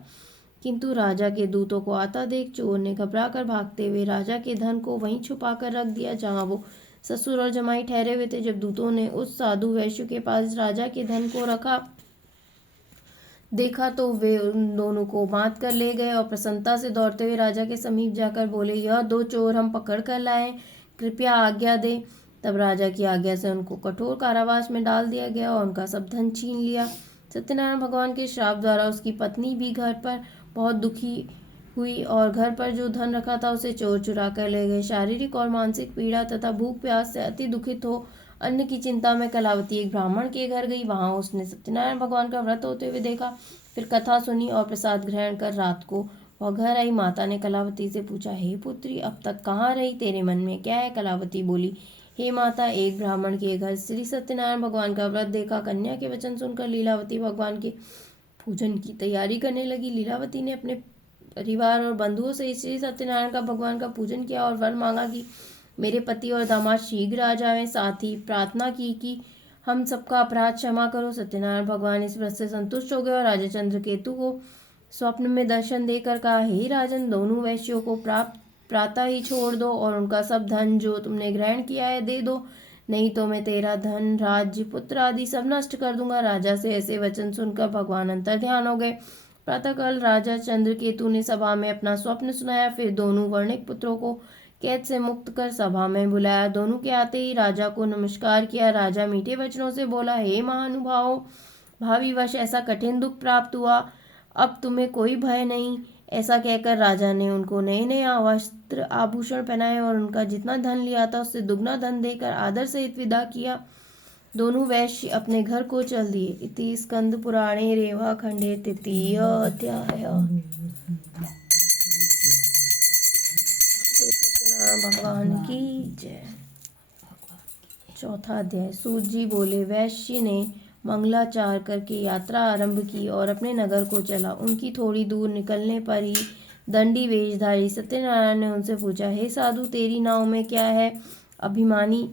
किंतु राजा के दूतों को आता देख चोर ने घबराकर भागते हुए राजा के धन को वहीं छुपा कर रख दिया जहां वो ससुर और जमाई ठहरे हुए थे। जब दूतों ने उस साधु वैश्य के पास राजा के धन को रखा देखा तो वे उन दोनों को बांध कर ले गए और प्रसन्नता से दौड़ते हुए राजा के समीप जाकर बोले, यह दो चोर हम पकड़ कर लाए, कृपया आज्ञा दे। तब राजा की आज्ञा से उनको कठोर कारावास में डाल दिया गया और उनका सब धन छीन लिया। सत्यनारायण भगवान के श्राप द्वारा उसकी पत्नी भी घर पर बहुत दुखी हुई और घर पर जो धन रखा था उसे चोर चुरा कर ले गए। शारीरिक और मानसिक पीड़ा तथा भूख प्यास से अति दुखित हो अन्न की चिंता में कलावती एक ब्राह्मण के घर गई। वहां उसने सत्यनारायण भगवान का व्रत होते हुए देखा, फिर कथा सुनी और प्रसाद ग्रहण कर रात को वह घर आई। माता ने कलावती से पूछा, हे पुत्री, अब तक कहाँ रही, तेरे मन में क्या है? कलावती बोली, हे माता, एक ब्राह्मण के घर श्री सत्यनारायण भगवान का व्रत देखा। कन्या के वचन सुनकर लीलावती भगवान के पूजन की तैयारी करने लगी। लीलावती ने अपने परिवार और बंधुओं से श्री सत्यनारायण का भगवान का पूजन किया और वर मांगा कि मेरे पति और दामाद शीघ्र आ जाएं। साथ ही प्रार्थना की कि हम सबका अपराध क्षमा करो। सत्यनारायण भगवान इस व्रत से संतुष्ट हो गए और राजा चंद्रकेतु को स्वप्न में दर्शन देकर कहा, हे राजन, दोनों वैश्यों को प्रातः ही छोड़ दो और उनका सब धन जो तुमने ग्रहण किया है दे दो, नहीं तो मैं तेरा धन, राज्य, पुत्र आदि सब नष्ट कर दूंगा। राजा से ऐसे वचन सुनकर भगवान अंतर ध्यान हो गए। प्रातःकाल राजा चंद्रकेतु ने सभा में अपना स्वप्न सुनाया। फिर दोनों वर्णिक पुत्रों को कैद से मुक्त कर सभा में बुलाया। दोनों के आते ही राजा को नमस्कार किया। राजा मीठे वचनों से बोला, हे महानुभावों, भाविवश ऐसा कठिन दुख प्राप्त हुआ, अब तुम्हें कोई भय नहीं। ऐसा कहकर राजा ने उनको नए नए वस्त्र आभूषण पहनाए और उनका जितना धन लिया था उससे दुगना धन देकर आदर सहित विदा किया। दोनों वैश्य अपने घर को चल दिए। इति स्कंद पुराणे रेवा खंडे तृतीय अध्याय। सत्यनारायण भगवान की जय। चौथा अध्याय। सूत जी बोले, वैश्य ने मंगलाचार करके यात्रा आरंभ की और अपने नगर को चला। उनकी थोड़ी दूर निकलने पर ही दंडी वेशधारी सत्यनारायण ने उनसे पूछा, हे साधु, तेरी नाव में क्या है? अभिमानी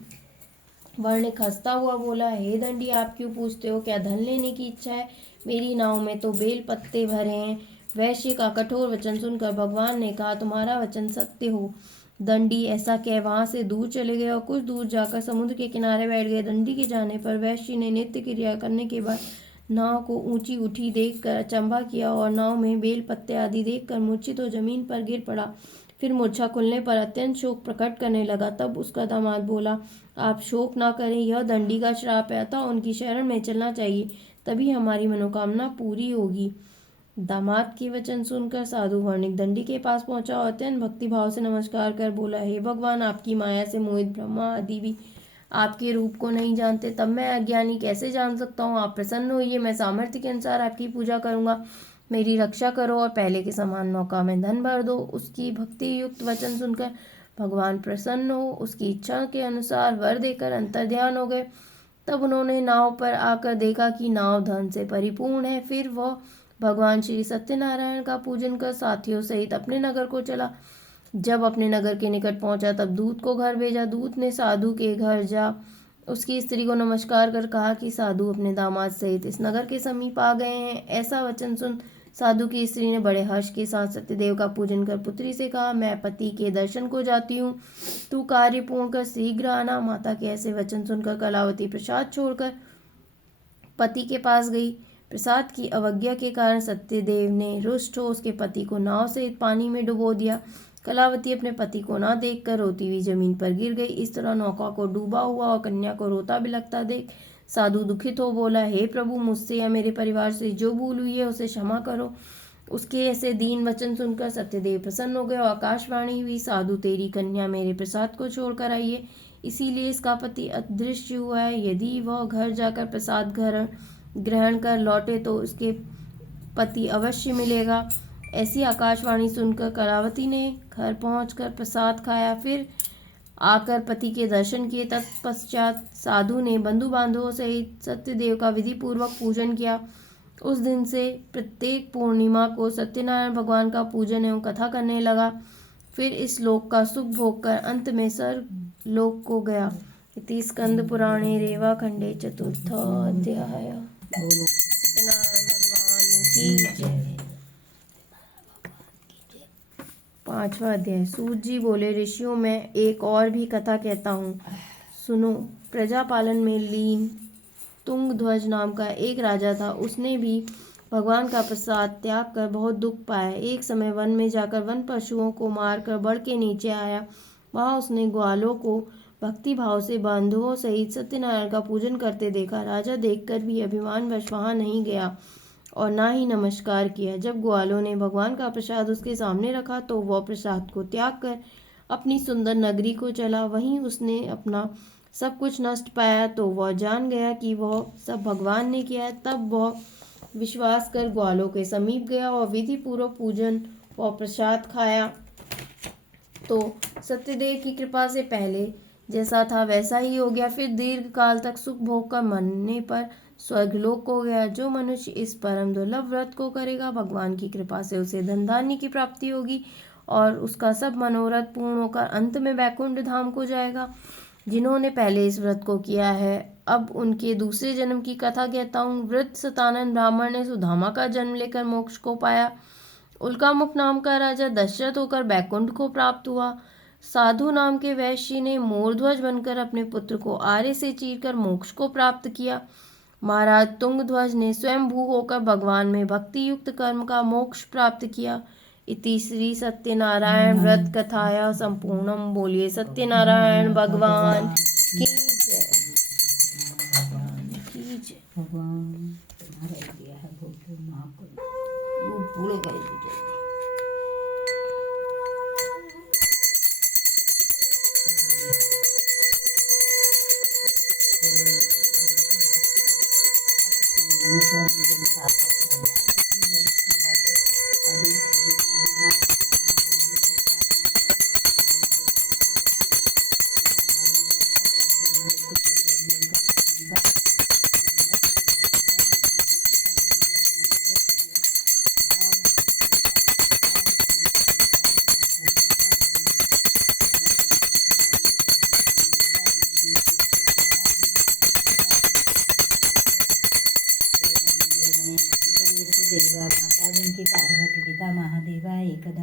वर्णिक हंसता हुआ बोला, हे दंडी, आप क्यों पूछते हो? क्या धन लेने की इच्छा है? मेरी नाव में तो बेल पत्ते भरे हैं। वैश्य का कठोर वचन सुनकर भगवान ने कहा, तुम्हारा वचन सत्य हो। दंडी ऐसा कह वहां से दूर चले गए और कुछ दूर जाकर समुद्र के किनारे बैठ गए। दंडी के जाने पर वैश्य ने नित्य क्रिया करने के बाद नाव को ऊंची उठी देखकर अचंभा किया और नाव में बेल पत्ते आदि देखकर मूर्छित हो जमीन पर गिर पड़ा। फिर मूर्छा खुलने पर अत्यंत शोक प्रकट करने लगा। तब उसका दामाद बोला, आप शोक ना करें, यह दंडी का श्राप है, अतः उनकी शरण में चलना चाहिए, तभी हमारी मनोकामना पूरी होगी। दामाद के वचन सुनकर साधु वर्णिक दंडी के पास पहुंचा और अत्यंत भक्ति भाव से नमस्कार कर बोला, हे भगवान, आपकी माया से मोहित ब्रह्मा आदि भी आपके रूप को नहीं जानते, तब मैं अज्ञानी कैसे जान सकता हूँ? आप प्रसन्न होइए, मैं सामर्थ्य के अनुसार आपकी पूजा करूंगा। मेरी रक्षा करो और पहले के समान नौका में धन भर दो। उसकी भक्ति युक्त वचन सुनकर भगवान प्रसन्न हो उसकी इच्छा के अनुसार वर देकर अंतर्ध्यान हो गए। तब उन्होंने नाव पर आकर देखा कि नाव धन से परिपूर्ण है। फिर वह भगवान श्री सत्यनारायण का पूजन कर साथियों सहित अपने नगर को चला। जब अपने नगर के निकट पहुंचा तब दूत को घर भेजा। दूत ने साधु के घर जा उसकी स्त्री को नमस्कार कर कहा कि साधु अपने दामाद सहित इस नगर के समीप आ गए हैं। ऐसा वचन सुन साधु की स्त्री ने बड़े हर्ष के साथ सत्यदेव का पूजन कर पुत्री से कहा, मैं पति के दर्शन को जाती हूँ, तू कार्य पूर्ण कर शीघ्र आना। माता के ऐसे वचन सुनकर कलावती प्रसाद छोड़कर पति के पास गई। प्रसाद की अवज्ञा के कारण सत्यदेव ने रुष्ट हो उसके पति को नाव से पानी में डुबो दिया। कलावती अपने पति को ना देखकर रोती हुई जमीन पर गिर गई। इस तरह नौका को डूबा हुआ और कन्या को रोता बिलखता देख साधु दुखित हो बोला, हे प्रभु, मुझसे या मेरे परिवार से जो भूल हुई है उसे क्षमा करो। उसके ऐसे दीन वचन सुनकर सत्यदेव प्रसन्न हो गए और आकाशवाणी हुई, साधु, तेरी कन्या मेरे प्रसाद को छोड़कर आई है, इसीलिए इसका पति अदृश्य हुआ है। यदि वह घर जाकर प्रसाद ग्रहण कर लौटे तो उसके पति अवश्य मिलेगा। ऐसी आकाशवाणी सुनकर कलावती ने घर पहुंचकर प्रसाद खाया, फिर आकर पति के दर्शन किए। तत्पश्चात साधु ने बंधु बांधवों सहित सत्यदेव का विधि पूर्वक पूजन किया। उस दिन से प्रत्येक पूर्णिमा को सत्यनारायण भगवान का पूजन एवं कथा करने लगा। फिर इस लोक का सुख भोग कर अंत में स्वर्ग लोक को गया। इति स्कंद पुराणे रेवाखंडे चतुर्थ अध्याय। सत्यनारायण भगवान की जय। 5वां अध्याय। सूत जी बोले, ऋषियों में एक और भी कथा कहता हूँ, सुनो। प्रजापालन में लीन तुंगध्वज नाम का एक राजा था। उसने भी भगवान का प्रसाद त्याग कर बहुत दुख पाया। एक समय वन में जाकर वन पशुओं को मारकर बड़ के नीचे आया। वहां उसने ग्वालों को भक्ति भाव से बंधुओं सहित सत्यनारायण का पूजन करते देखा। राजा देखकर भी अभिमानवश वहां नहीं गया और ना ही नमस्कार किया। जब ग्वालों ने भगवान का प्रसाद उसके सामने रखा तो वह प्रसाद को त्याग कर अपनी सुंदर नगरी को चला। वहीं उसने अपना सब कुछ नष्ट पाया तो वह जान गया कि वह सब भगवान ने किया। तब वह विश्वास कर ग्वालों के समीप गया और विधि पूर्वक पूजन और प्रसाद खाया तो सत्यदेव की कृपा से पहले जैसा था वैसा ही हो गया। फिर दीर्घ काल तक सुख भोग कर मरने पर स्वर्गलोक को गया। जो मनुष्य इस परम दुर्लभ व्रत को करेगा, भगवान की कृपा से उसे धन धान्य की प्राप्ति होगी और उसका सब मनोरथ पूर्ण होकर अंत में वैकुंठ धाम को जाएगा। जिन्होंने पहले इस व्रत को किया है, अब उनके दूसरे जन्म की कथा कहता हूँ। वृद्ध सतानंद ब्राह्मण ने सुदामा का जन्म लेकर मोक्ष को पाया। उल्कामुख नाम का राजा दशरथ होकर वैकुंठ को प्राप्त हुआ। साधु नाम के वैश्य ने मोरध्वज बनकर अपने पुत्र को आरे से चीरकर मोक्ष को प्राप्त किया। महाराज तुंगध्वज ने स्वयं भू होकर भगवान में भक्ति युक्त कर्म का मोक्ष प्राप्त किया। इति श्री सत्यनारायण व्रत कथाया संपूर्णम। बोलिए सत्यनारायण भगवान की जय। भगवान तुम्हारा दिया है भोग माफ करो, वो पूरे कर दीजिए। देवा माता जिनकी पार्वती पिता महादेवा एकदा